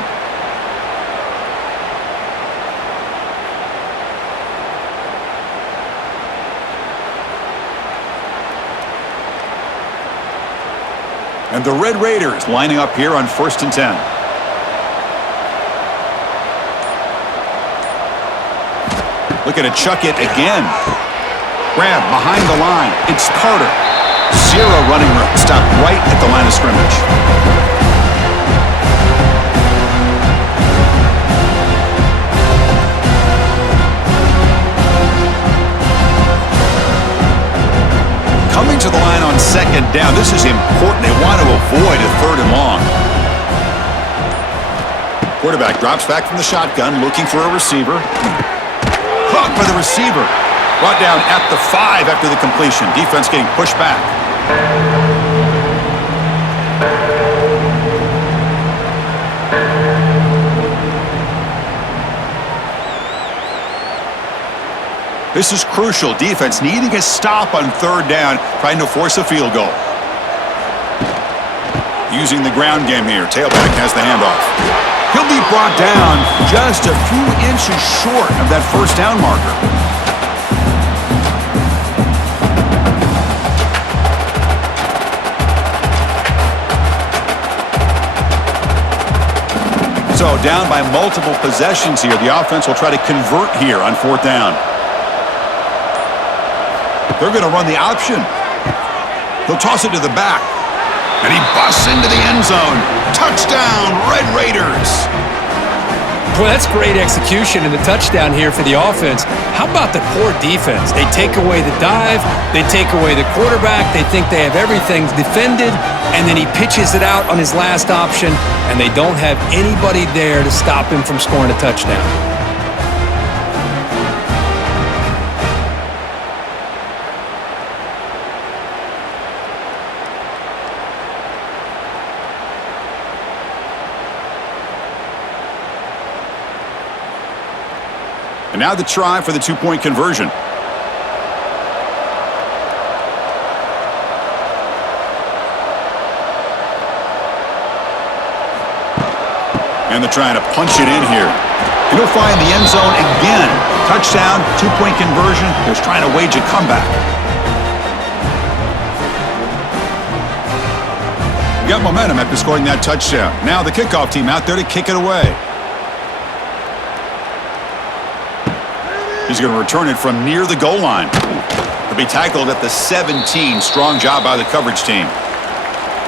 And the Red Raiders lining up here on 1st and 10. Looking to chuck it again. Grab behind the line. It's Carter. Zero running room. Stopped right at the line of scrimmage. Coming to the line on 2nd down. This is important. They want to avoid a 3rd and long. Quarterback drops back from the shotgun, looking for a receiver. Caught by the receiver. Brought down at the 5 after the completion. Defense getting pushed back. This is crucial. Defense needing a stop on 3rd down, trying to force a field goal. Using the ground game here. Tailback has the handoff. He'll be brought down just a few inches short of that 1st down marker. So down by multiple possessions here. The offense will try to convert here on 4th down. They're going to run the option. He'll toss it to the back. And he busts into the end zone. Touchdown, Red Raiders. Well, that's great execution and the touchdown here for the offense. How about the poor defense? They take away the dive, they take away the quarterback, they think they have everything defended, and then he pitches it out on his last option, and they don't have anybody there to stop him from scoring a touchdown. And now the try for the two-point conversion. And they're trying to punch it in here. And he'll find the end zone again. Touchdown, two-point conversion. They're trying to wage a comeback. Got momentum after scoring that touchdown. Now the kickoff team out there to kick it away. He's going to return it from near the goal line. He'll be tackled at the 17. Strong job by the coverage team.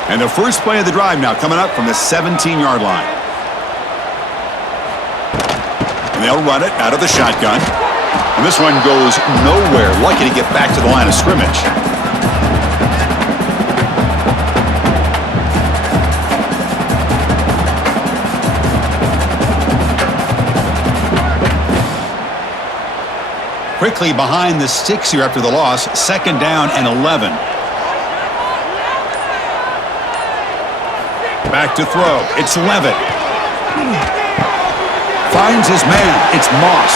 And the first play of the drive now coming up from the 17-yard line. And they'll run it out of the shotgun. And this one goes nowhere. Lucky to get back to the line of scrimmage. Quickly behind the sticks here after the loss. Second down and 11. Back to throw. It's Levitt. Finds his man. It's Moss.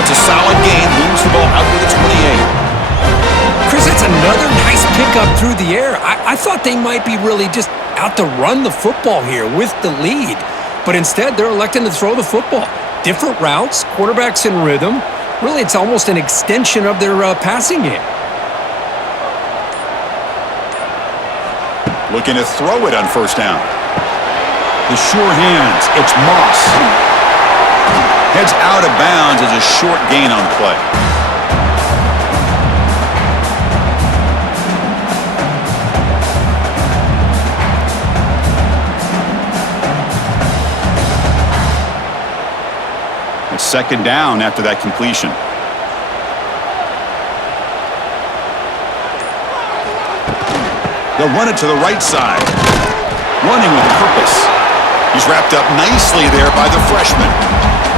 That's a solid gain. Moves the ball out to the 28. Chris, that's another nice pickup through the air. I thought they might be really just out to run the football here with the lead. But instead, they're electing to throw the football. Different routes, quarterbacks in rhythm. Really, it's almost an extension of their passing game. Looking to throw it on first down. The sure hands. It's Moss. Heads out of bounds as a short gain on the play. It's second down after that completion. They'll run it to the right side. Running with purpose. He's wrapped up nicely there by the freshman.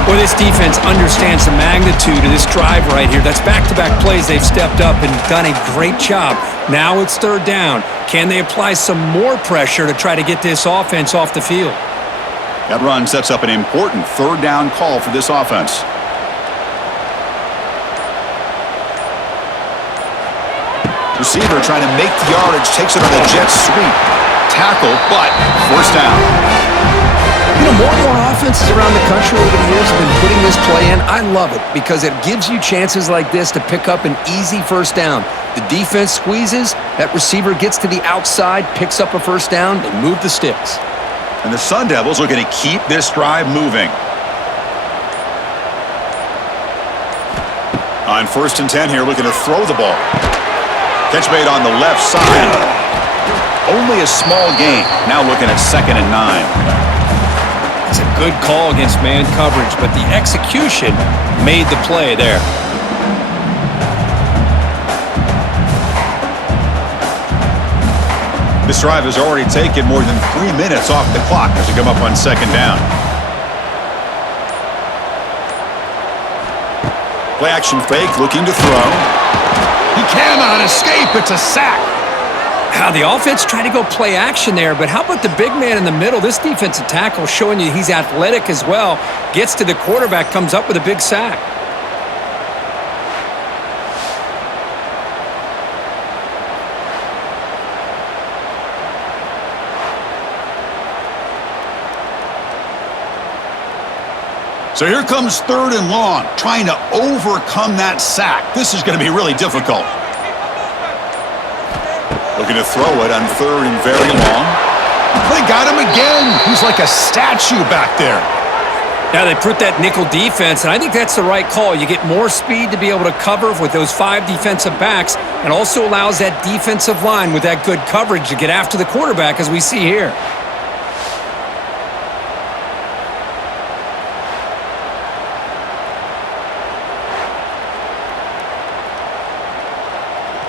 Well, this defense understands the magnitude of this drive right here. That's back-to-back plays. They've stepped up and done a great job. Now it's third down. Can they apply some more pressure to try to get this offense off the field? That run sets up an important third down call for this offense. Receiver trying to make the yardage, takes it on the jet sweep. Tackle, but first down. You know, more and more offenses around the country over the years have been putting this play in. I love it because it gives you chances like this to pick up an easy first down. The defense squeezes, that receiver gets to the outside, picks up a first down, they move the sticks. And the SunDevils are going to keep this drive moving. On first and 10 here, looking to throw the ball. Catch made on the left side. Only a small gain. Now looking at second and 9. It's a good call against man coverage, but the execution made the play there. This drive has already taken more than 3 minutes off the clock as they come up on second down. Play action fake, looking to throw. He cannot escape. It's a sack. How the offense tried to go play action there, but how about the big man in the middle? This defensive tackle showing you he's athletic as well. Gets to the quarterback, comes up with a big sack. So here comes third and long, trying to overcome that sack. This is going to be really difficult. Looking to throw it on third and very long. They got him again. He's like a statue back there. Now they put that nickel defense, and I think that's the right call. You get more speed to be able to cover with those 5 defensive backs, and also allows that defensive line with that good coverage to get after the quarterback, as we see here.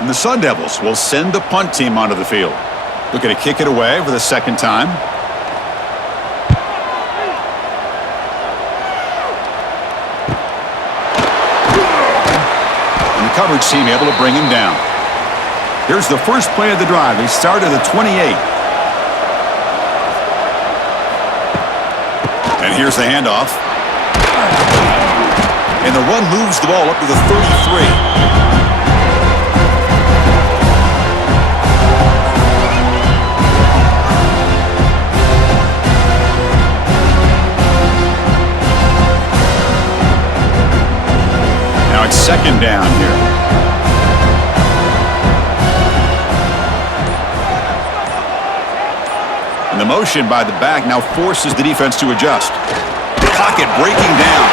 And the Sun Devils will send the punt team onto the field. Looking to kick it away for the second time. And the coverage team able to bring him down. Here's the first play of the drive. They start at the 28. And here's the handoff. And the run moves the ball up to the 33. Now it's second down here. And the motion by the back now forces the defense to adjust. Pocket breaking down.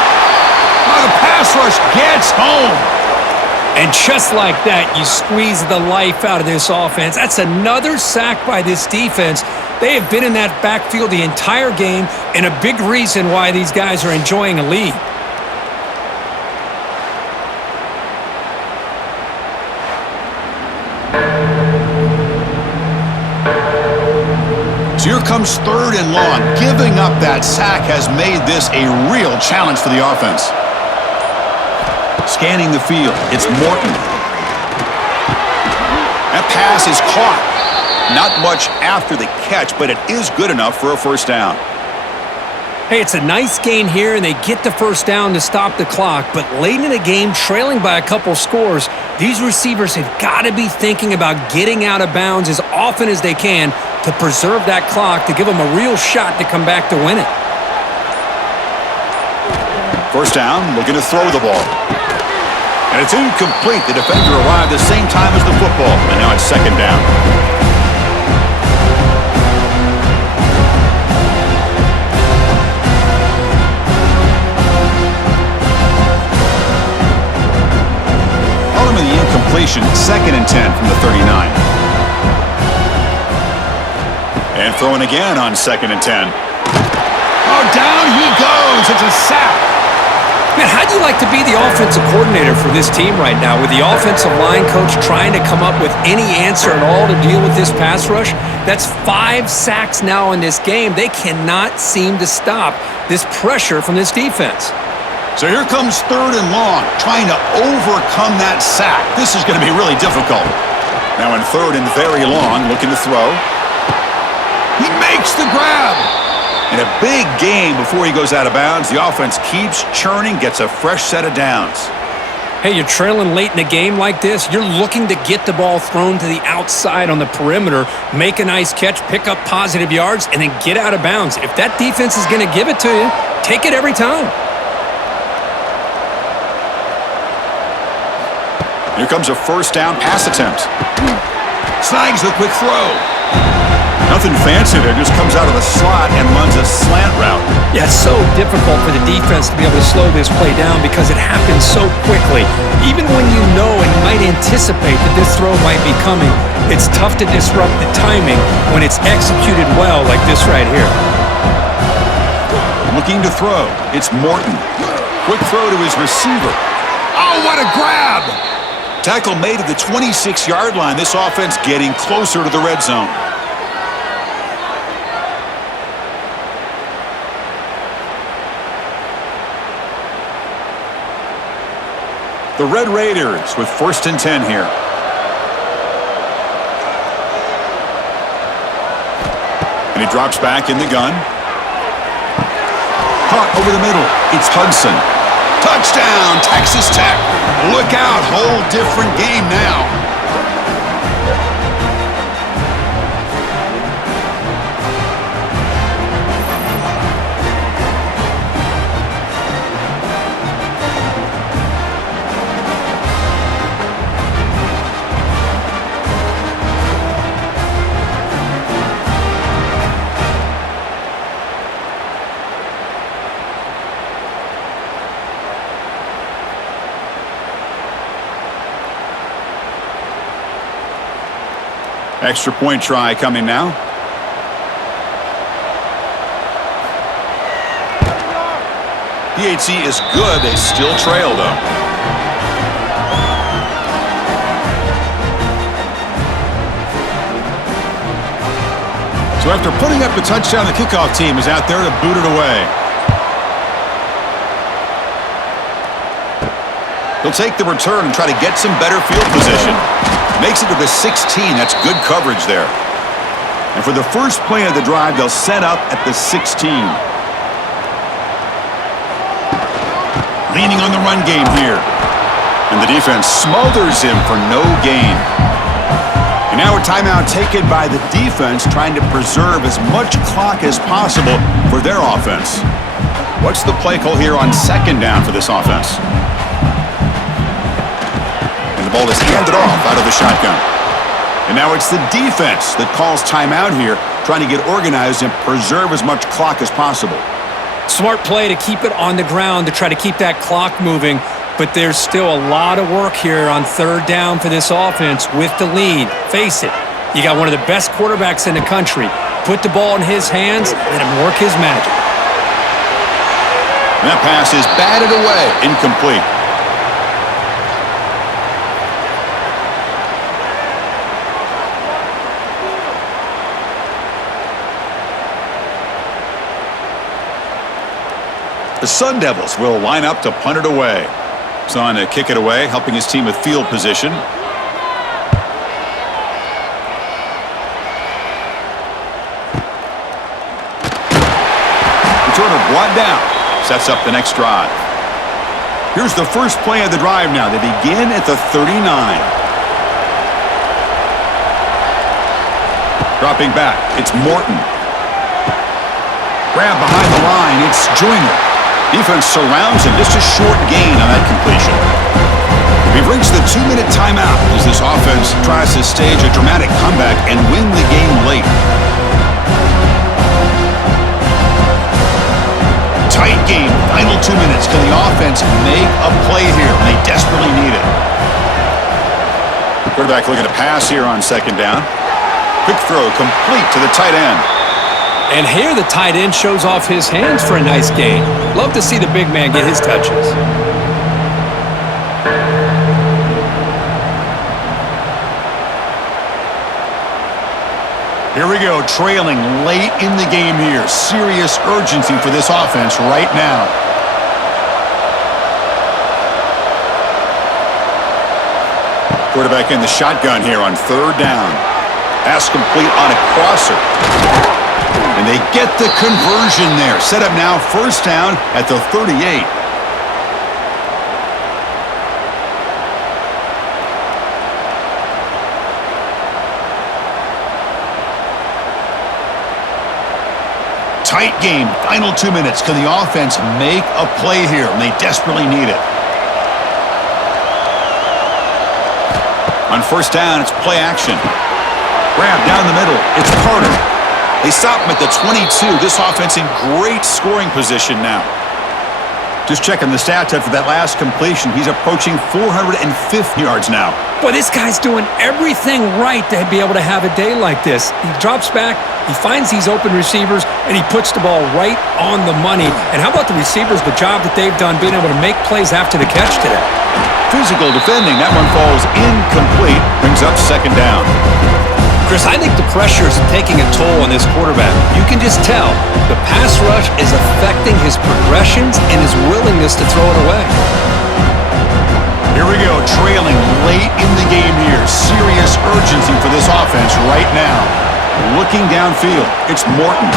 Oh, the pass rush gets home. And just like that, you squeeze the life out of this offense. That's another sack by this defense. They have been in that backfield the entire game, and a big reason why these guys are enjoying a lead. So here comes third and long. Giving up that sack has made this a real challenge for the offense. Scanning the field, it's Morton. That pass is caught. Not much after the catch, but it is good enough for a first down. Hey, it's a nice gain here, and they get the first down to stop the clock. But late in the game, trailing by a couple scores, these receivers have got to be thinking about getting out of bounds as often as they can to preserve that clock, to give them a real shot to come back to win it. First down, looking to throw the ball. And it's incomplete. The defender arrived the same time as the football, and now it's second down. Ultimately, the incompletion, second and 10 from the 39. And throwing again on second and 10. Oh, down he goes. It's a sack. Man, how do you like to be the offensive coordinator for this team right now, with the offensive line coach trying to come up with any answer at all to deal with this pass rush? That's 5 sacks now in this game. They cannot seem to stop this pressure from this defense. So here comes third and long, trying to overcome that sack. This is going to be really difficult. Now in third and very long, looking to throw. He makes the grab. In a big game before he goes out of bounds, the offense keeps churning, gets a fresh set of downs. Hey, you're trailing late in a game like this. You're looking to get the ball thrown to the outside on the perimeter, make a nice catch, pick up positive yards, and then get out of bounds. If that defense is going to give it to you, take it every time. Here comes a first down pass attempt. Snags the quick throw. Nothing fancy there, just comes out of the slot and runs a slant route. Yeah, it's so difficult for the defense to be able to slow this play down because it happens so quickly. Even when you know and might anticipate that this throw might be coming, it's tough to disrupt the timing when it's executed well like this right here. Looking to throw, it's Morton. Quick throw to his receiver. Oh, what a grab! Tackle made at the 26-yard line. This offense getting closer to the red zone. The Red Raiders with first and 10 here. And he drops back in the gun. Caught over the middle. It's Hudson. Touchdown, Texas Tech. Look out, whole different game now. Extra point try coming now. PAT is good. They still trail, though. So after putting up the touchdown, the kickoff team is out there to boot it away. He'll take the return and try to get some better field position. Makes it to the 16. That's good coverage there. And for the first play of the drive, they'll set up at the 16. Leaning on the run game here. And the defense smothers him for no gain. And now a timeout taken by the defense, trying to preserve as much clock as possible for their offense. What's the play call here on second down for this offense? And the ball is handed off out of the shotgun. And now it's the defense that calls timeout here, trying to get organized and preserve as much clock as possible. Smart play to keep it on the ground to try to keep that clock moving, but there's still a lot of work here on third down for this offense with the lead. Face it, you got one of the best quarterbacks in the country. Put the ball in his hands, let him work his magic. And that pass is batted away, incomplete. The Sun Devils will line up to punt it away. It's on to kick it away, helping his team with field position. Returner brought down. Sets up the next drive. Here's the first play of the drive now. They begin at the 39. Dropping back, it's Morton. Grab behind the line, it's Joyner. Defense surrounds him, just a short gain on that completion. We've reached the 2-minute timeout as this offense tries to stage a dramatic comeback and win the game late. Tight game, final 2 minutes. Can the offense make a play here? They desperately need it. Quarterback looking to pass here on second down. Quick throw, complete to the tight end. And here the tight end shows off his hands for a nice gain. Love to see the big man get his touches. Here we go, trailing late in the game here. Serious urgency for this offense right now. Quarterback in the shotgun here on third down. Pass complete on a crosser. And they get the conversion there. Set up now first down at the 38. Tight game, final 2 minutes. Can the offense make a play here? And they desperately need it. On first down, it's play action. Grab down the middle. It's Carter. They stop him at the 22. This offense in great scoring position now. Just checking the stats after that last completion. He's approaching 450 yards now. Boy, this guy's doing everything right to be able to have a day like this. He drops back, he finds these open receivers, and he puts the ball right on the money. And how about the receivers, the job that they've done being able to make plays after the catch today? Physical defending. That one falls incomplete. Brings up second down. Chris, I think the pressure is taking a toll on this quarterback. You can just tell the pass rush is affecting his progressions and his willingness to throw it away. Here we go, trailing late in the game here. Serious urgency for this offense right now. Looking downfield, it's Morton.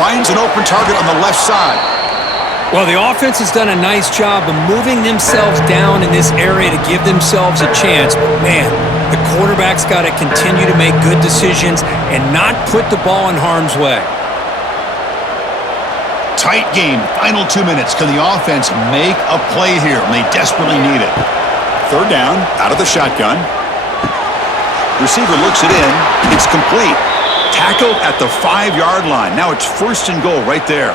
Finds an open target on the left side. Well, the offense has done a nice job of moving themselves down in this area to give themselves a chance. But, man, the quarterback's got to continue to make good decisions and not put the ball in harm's way. Tight game, final 2 minutes. Can the offense make a play here? And they desperately need it. Third down, out of the shotgun. Receiver looks it in. It's complete. Tackled at the 5-yard line. Now it's first and goal right there.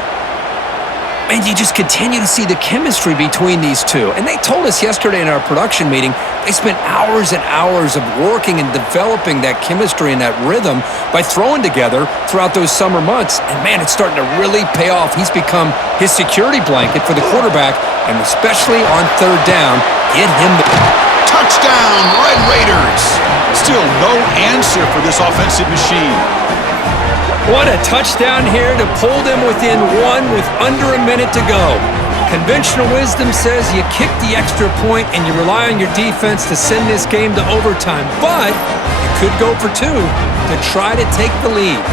And you just continue to see the chemistry between these two. And they told us yesterday in our production meeting, they spent hours and hours of working and developing that chemistry and that rhythm by throwing together throughout those summer months. And, man, it's starting to really pay off. He's become his security blanket for the quarterback, and especially on third down, get him the... Touchdown, Red Raiders! Still no answer for this offensive machine. What a touchdown here to pull them within one with under a minute to go. Conventional wisdom says you kick the extra point and you rely on your defense to send this game to overtime, but you could go for two to try to take the lead.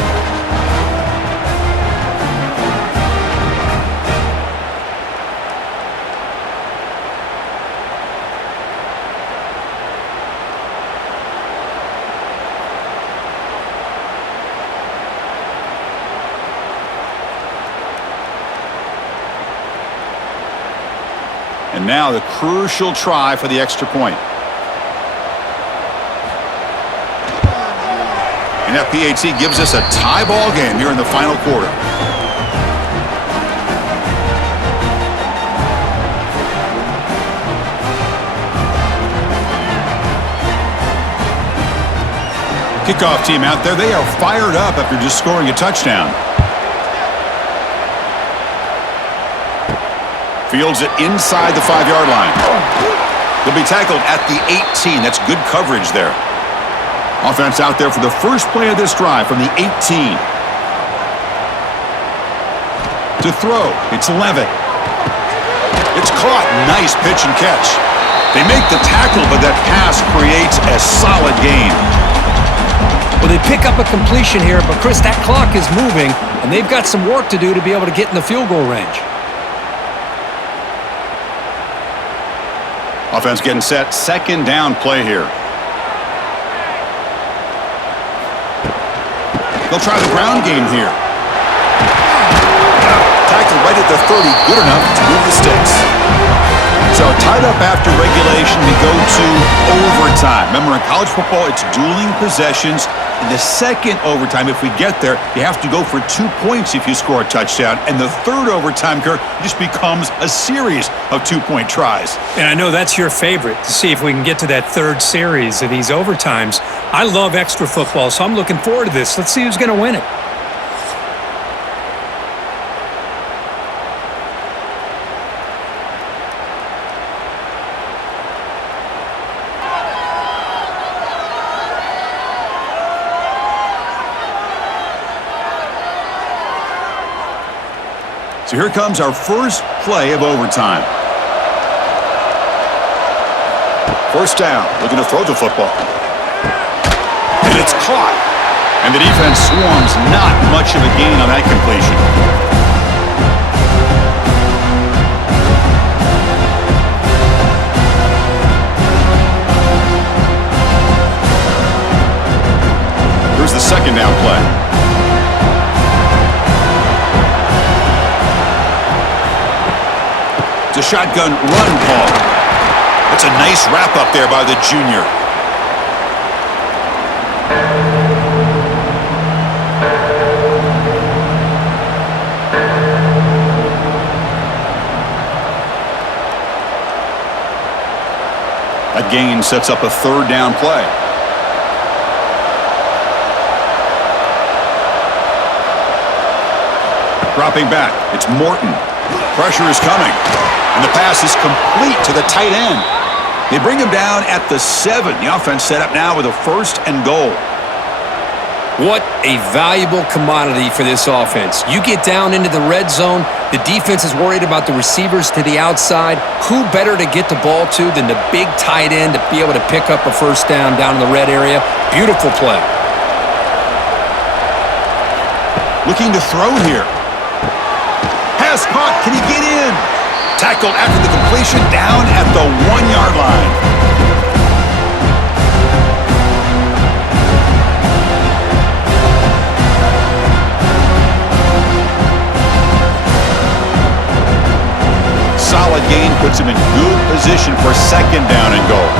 And now the crucial try for the extra point. And FPAT gives us a tie ball game here in the final quarter. Kickoff team out there, they are fired up after just scoring a touchdown. Fields it inside the 5-yard line. He'll be tackled at the 18. That's good coverage there. Offense out there for the first play of this drive from the 18. To throw, it's Levitt. It's caught. Nice pitch and catch. They make the tackle, but that pass creates a solid gain. Well, they pick up a completion here, but Chris, that clock is moving, and they've got some work to do to be able to get in the field goal range. Offense getting set. Second down play here. They'll try the ground game here. Tackled right at the 30. Good enough to move the sticks. So tied up after regulation, we go to overtime. Remember, in college football, it's dueling possessions. In the second overtime, if we get there, you have to go for 2 points if you score a touchdown. And the third overtime, Kirk, just becomes a series of 2-point tries. And I know that's your favorite, to see if we can get to that third series of these overtimes. I love extra football, so I'm looking forward to this. Let's see who's going to win it. So here comes our first play of overtime. First down, looking to throw the football. And it's caught. And the defense swarms, not much of a gain on that completion. Here's the second down play. A shotgun run call. That's a nice wrap up there by the junior. That gain sets up a third down play. Dropping back, it's Morton. Pressure is coming. And the pass is complete to the tight end. They bring him down at the 7. The offense set up now with a 1st and goal. What a valuable commodity for this offense. You get down into the red zone, the defense is worried about the receivers to the outside. Who better to get the ball to than the big tight end to be able to pick up a first down in the red area? Beautiful play. Looking to throw here. Pass caught. Can he get in? Tackled after the completion down at the 1-yard line. Solid gain puts him in good position for second down and goal.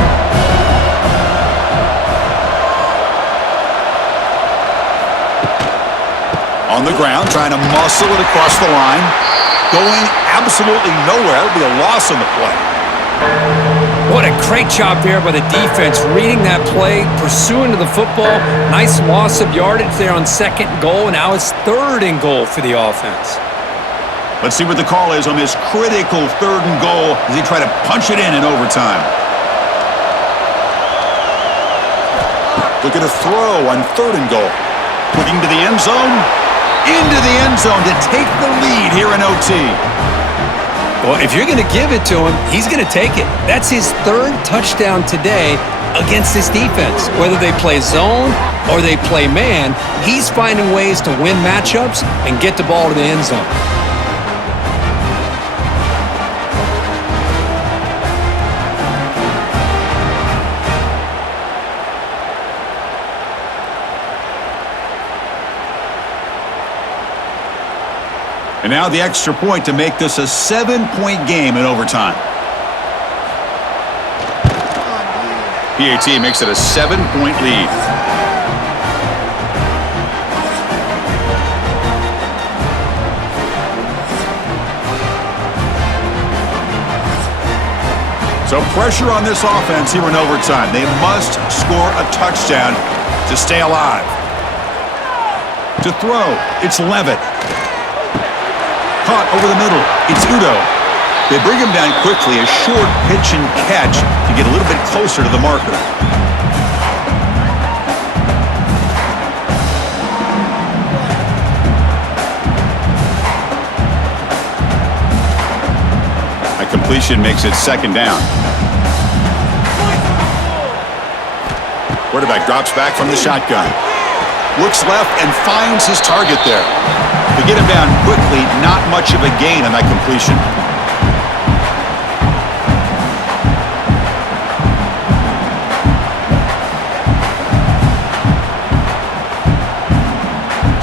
On the ground, trying to muscle it across the line. Going absolutely nowhere. It'll be a loss on the play. What a great job there by the defense, reading that play, pursuing to the football. Nice loss of yardage there on second goal, and now it's third and goal for the offense. Let's see what the call is on this critical third and goal as he try to punch it in overtime. Looking to throw on third and goal. Looking to the end zone. into the end zone to take the lead here in OT. Well, if you're going to give it to him, he's going to take it. That's his third touchdown today against this defense. Whether they play zone or they play man, he's finding ways to win matchups and get the ball to the end zone. And now the extra point to make this a 7-point game in overtime. PAT makes it a 7-point lead. So pressure on this offense here in overtime. They must score a touchdown to stay alive. To throw, it's Levitt. Caught over the middle, it's Udo. They bring him down quickly, a short pitch and catch to get a little bit closer to the marker. A completion makes it second down. Quarterback drops back from the shotgun. Looks left and finds his target there. To get him down quickly, not much of a gain on that completion.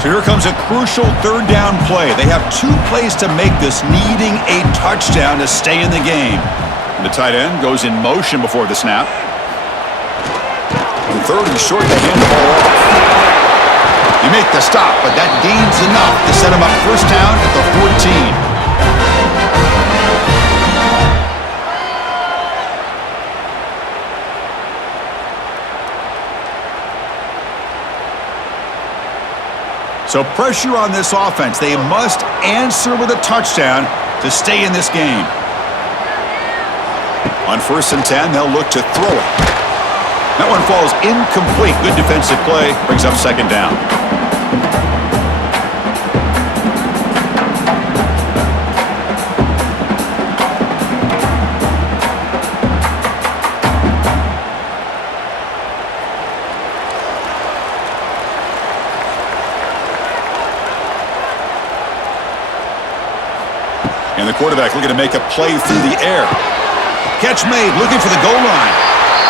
So here comes a crucial third down play. They have 2 plays to make this, needing a touchdown to stay in the game. And the tight end goes in motion before the snap. And third and short, they hand the ball off. You make the stop, but that gains enough to set him up first down at the 14. So pressure on this offense. They must answer with a touchdown to stay in this game. On 1st and 10, they'll look to throw it. That one falls incomplete. Good defensive play. Brings up second down. And the quarterback looking to make a play through the air. Catch made, looking for the goal line.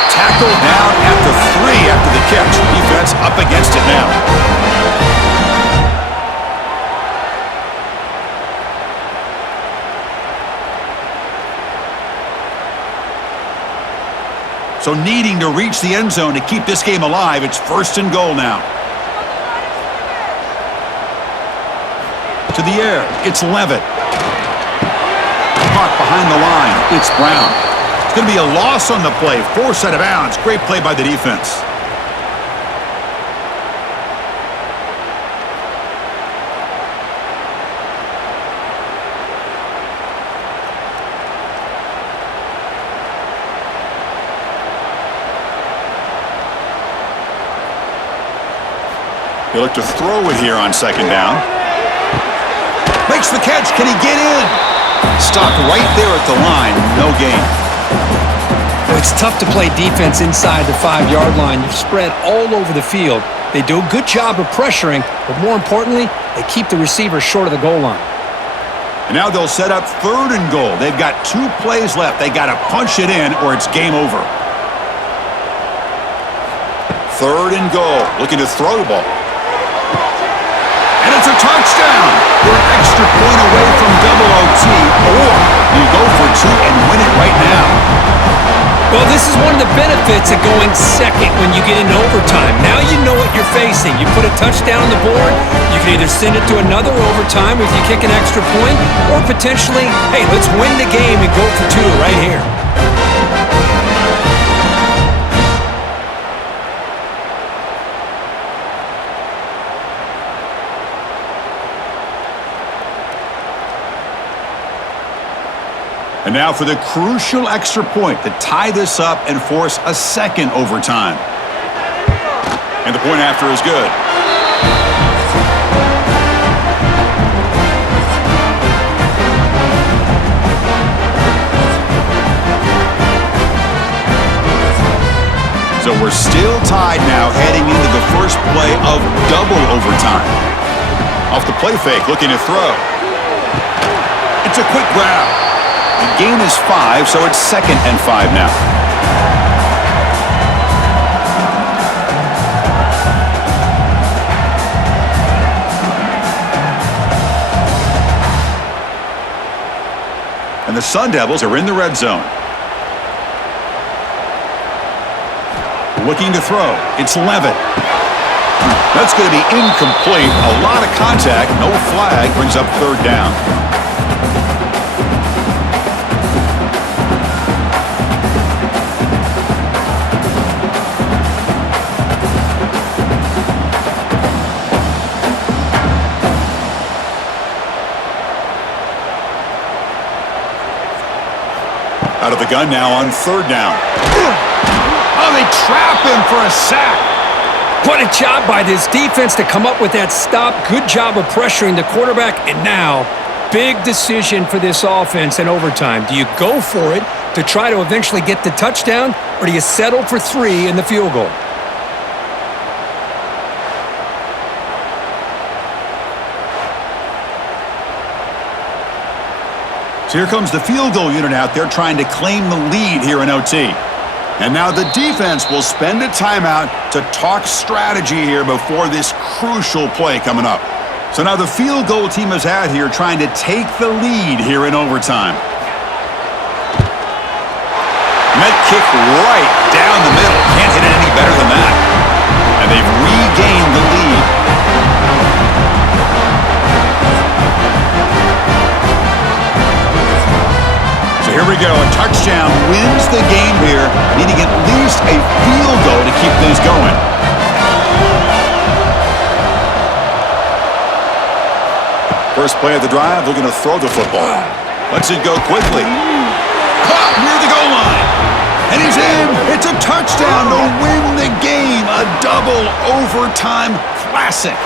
Tackled down at the 3 after the catch. Defense up against it now. So needing to reach the end zone to keep this game alive, it's 1st and goal now. To the air, it's Levitt. Caught behind the line, it's Brown. It's going to be a loss on the play, forced out of bounds. Great play by the defense. They look to throw it here on second down. Makes the catch. Can he get in? Stopped right there at the line. No gain. Well, it's tough to play defense inside the 5-yard line. You've spread all over the field. They do a good job of pressuring, but more importantly, they keep the receiver short of the goal line. And now they'll set up 3rd and goal. They've got 2 plays left. They got to punch it in or it's game over. 3rd and goal. Looking to throw the ball. And it's a touchdown. They're an extra point away from double OT, or you go for 2 and win it right now. Well, this is one of the benefits of going second when you get into overtime. Now you know what you're facing. You put a touchdown on the board, you can either send it to another overtime if you kick an extra point, or potentially, hey, let's win the game and go for 2 right here. And now for the crucial extra point to tie this up and force a second overtime. And the point after is good. So we're still tied now heading into the first play of double overtime. Off the play fake, looking to throw. It's a quick grab. The gain is 5, so it's 2nd and 5 now. And the SUNDEVILS are in the red zone. Looking to throw. It's Levitt. That's going to be incomplete. A lot of contact. No flag. Brings up 3rd down. Out of the gun now on 3rd down. Oh, they trap him for a sack. What a job by this defense to come up with that stop. Good job of pressuring the quarterback. And now, big decision for this offense in overtime. Do you go for it to try to eventually get the touchdown, or do you settle for 3 in the field goal? So here comes the field goal unit out there trying to claim the lead here in OT. And now the defense will spend a timeout to talk strategy here before this crucial play coming up. So now the field goal team is out here trying to take the lead here in overtime. Met kick right down the middle. Can't hit it any better than that. And they've regained the lead. Here we go. A touchdown wins the game here, needing at least a field goal to keep things going. First play of the drive, looking to throw the football. Lets it go quickly. Caught near the goal line. And he's in. It's a touchdown to win the game. A double overtime classic.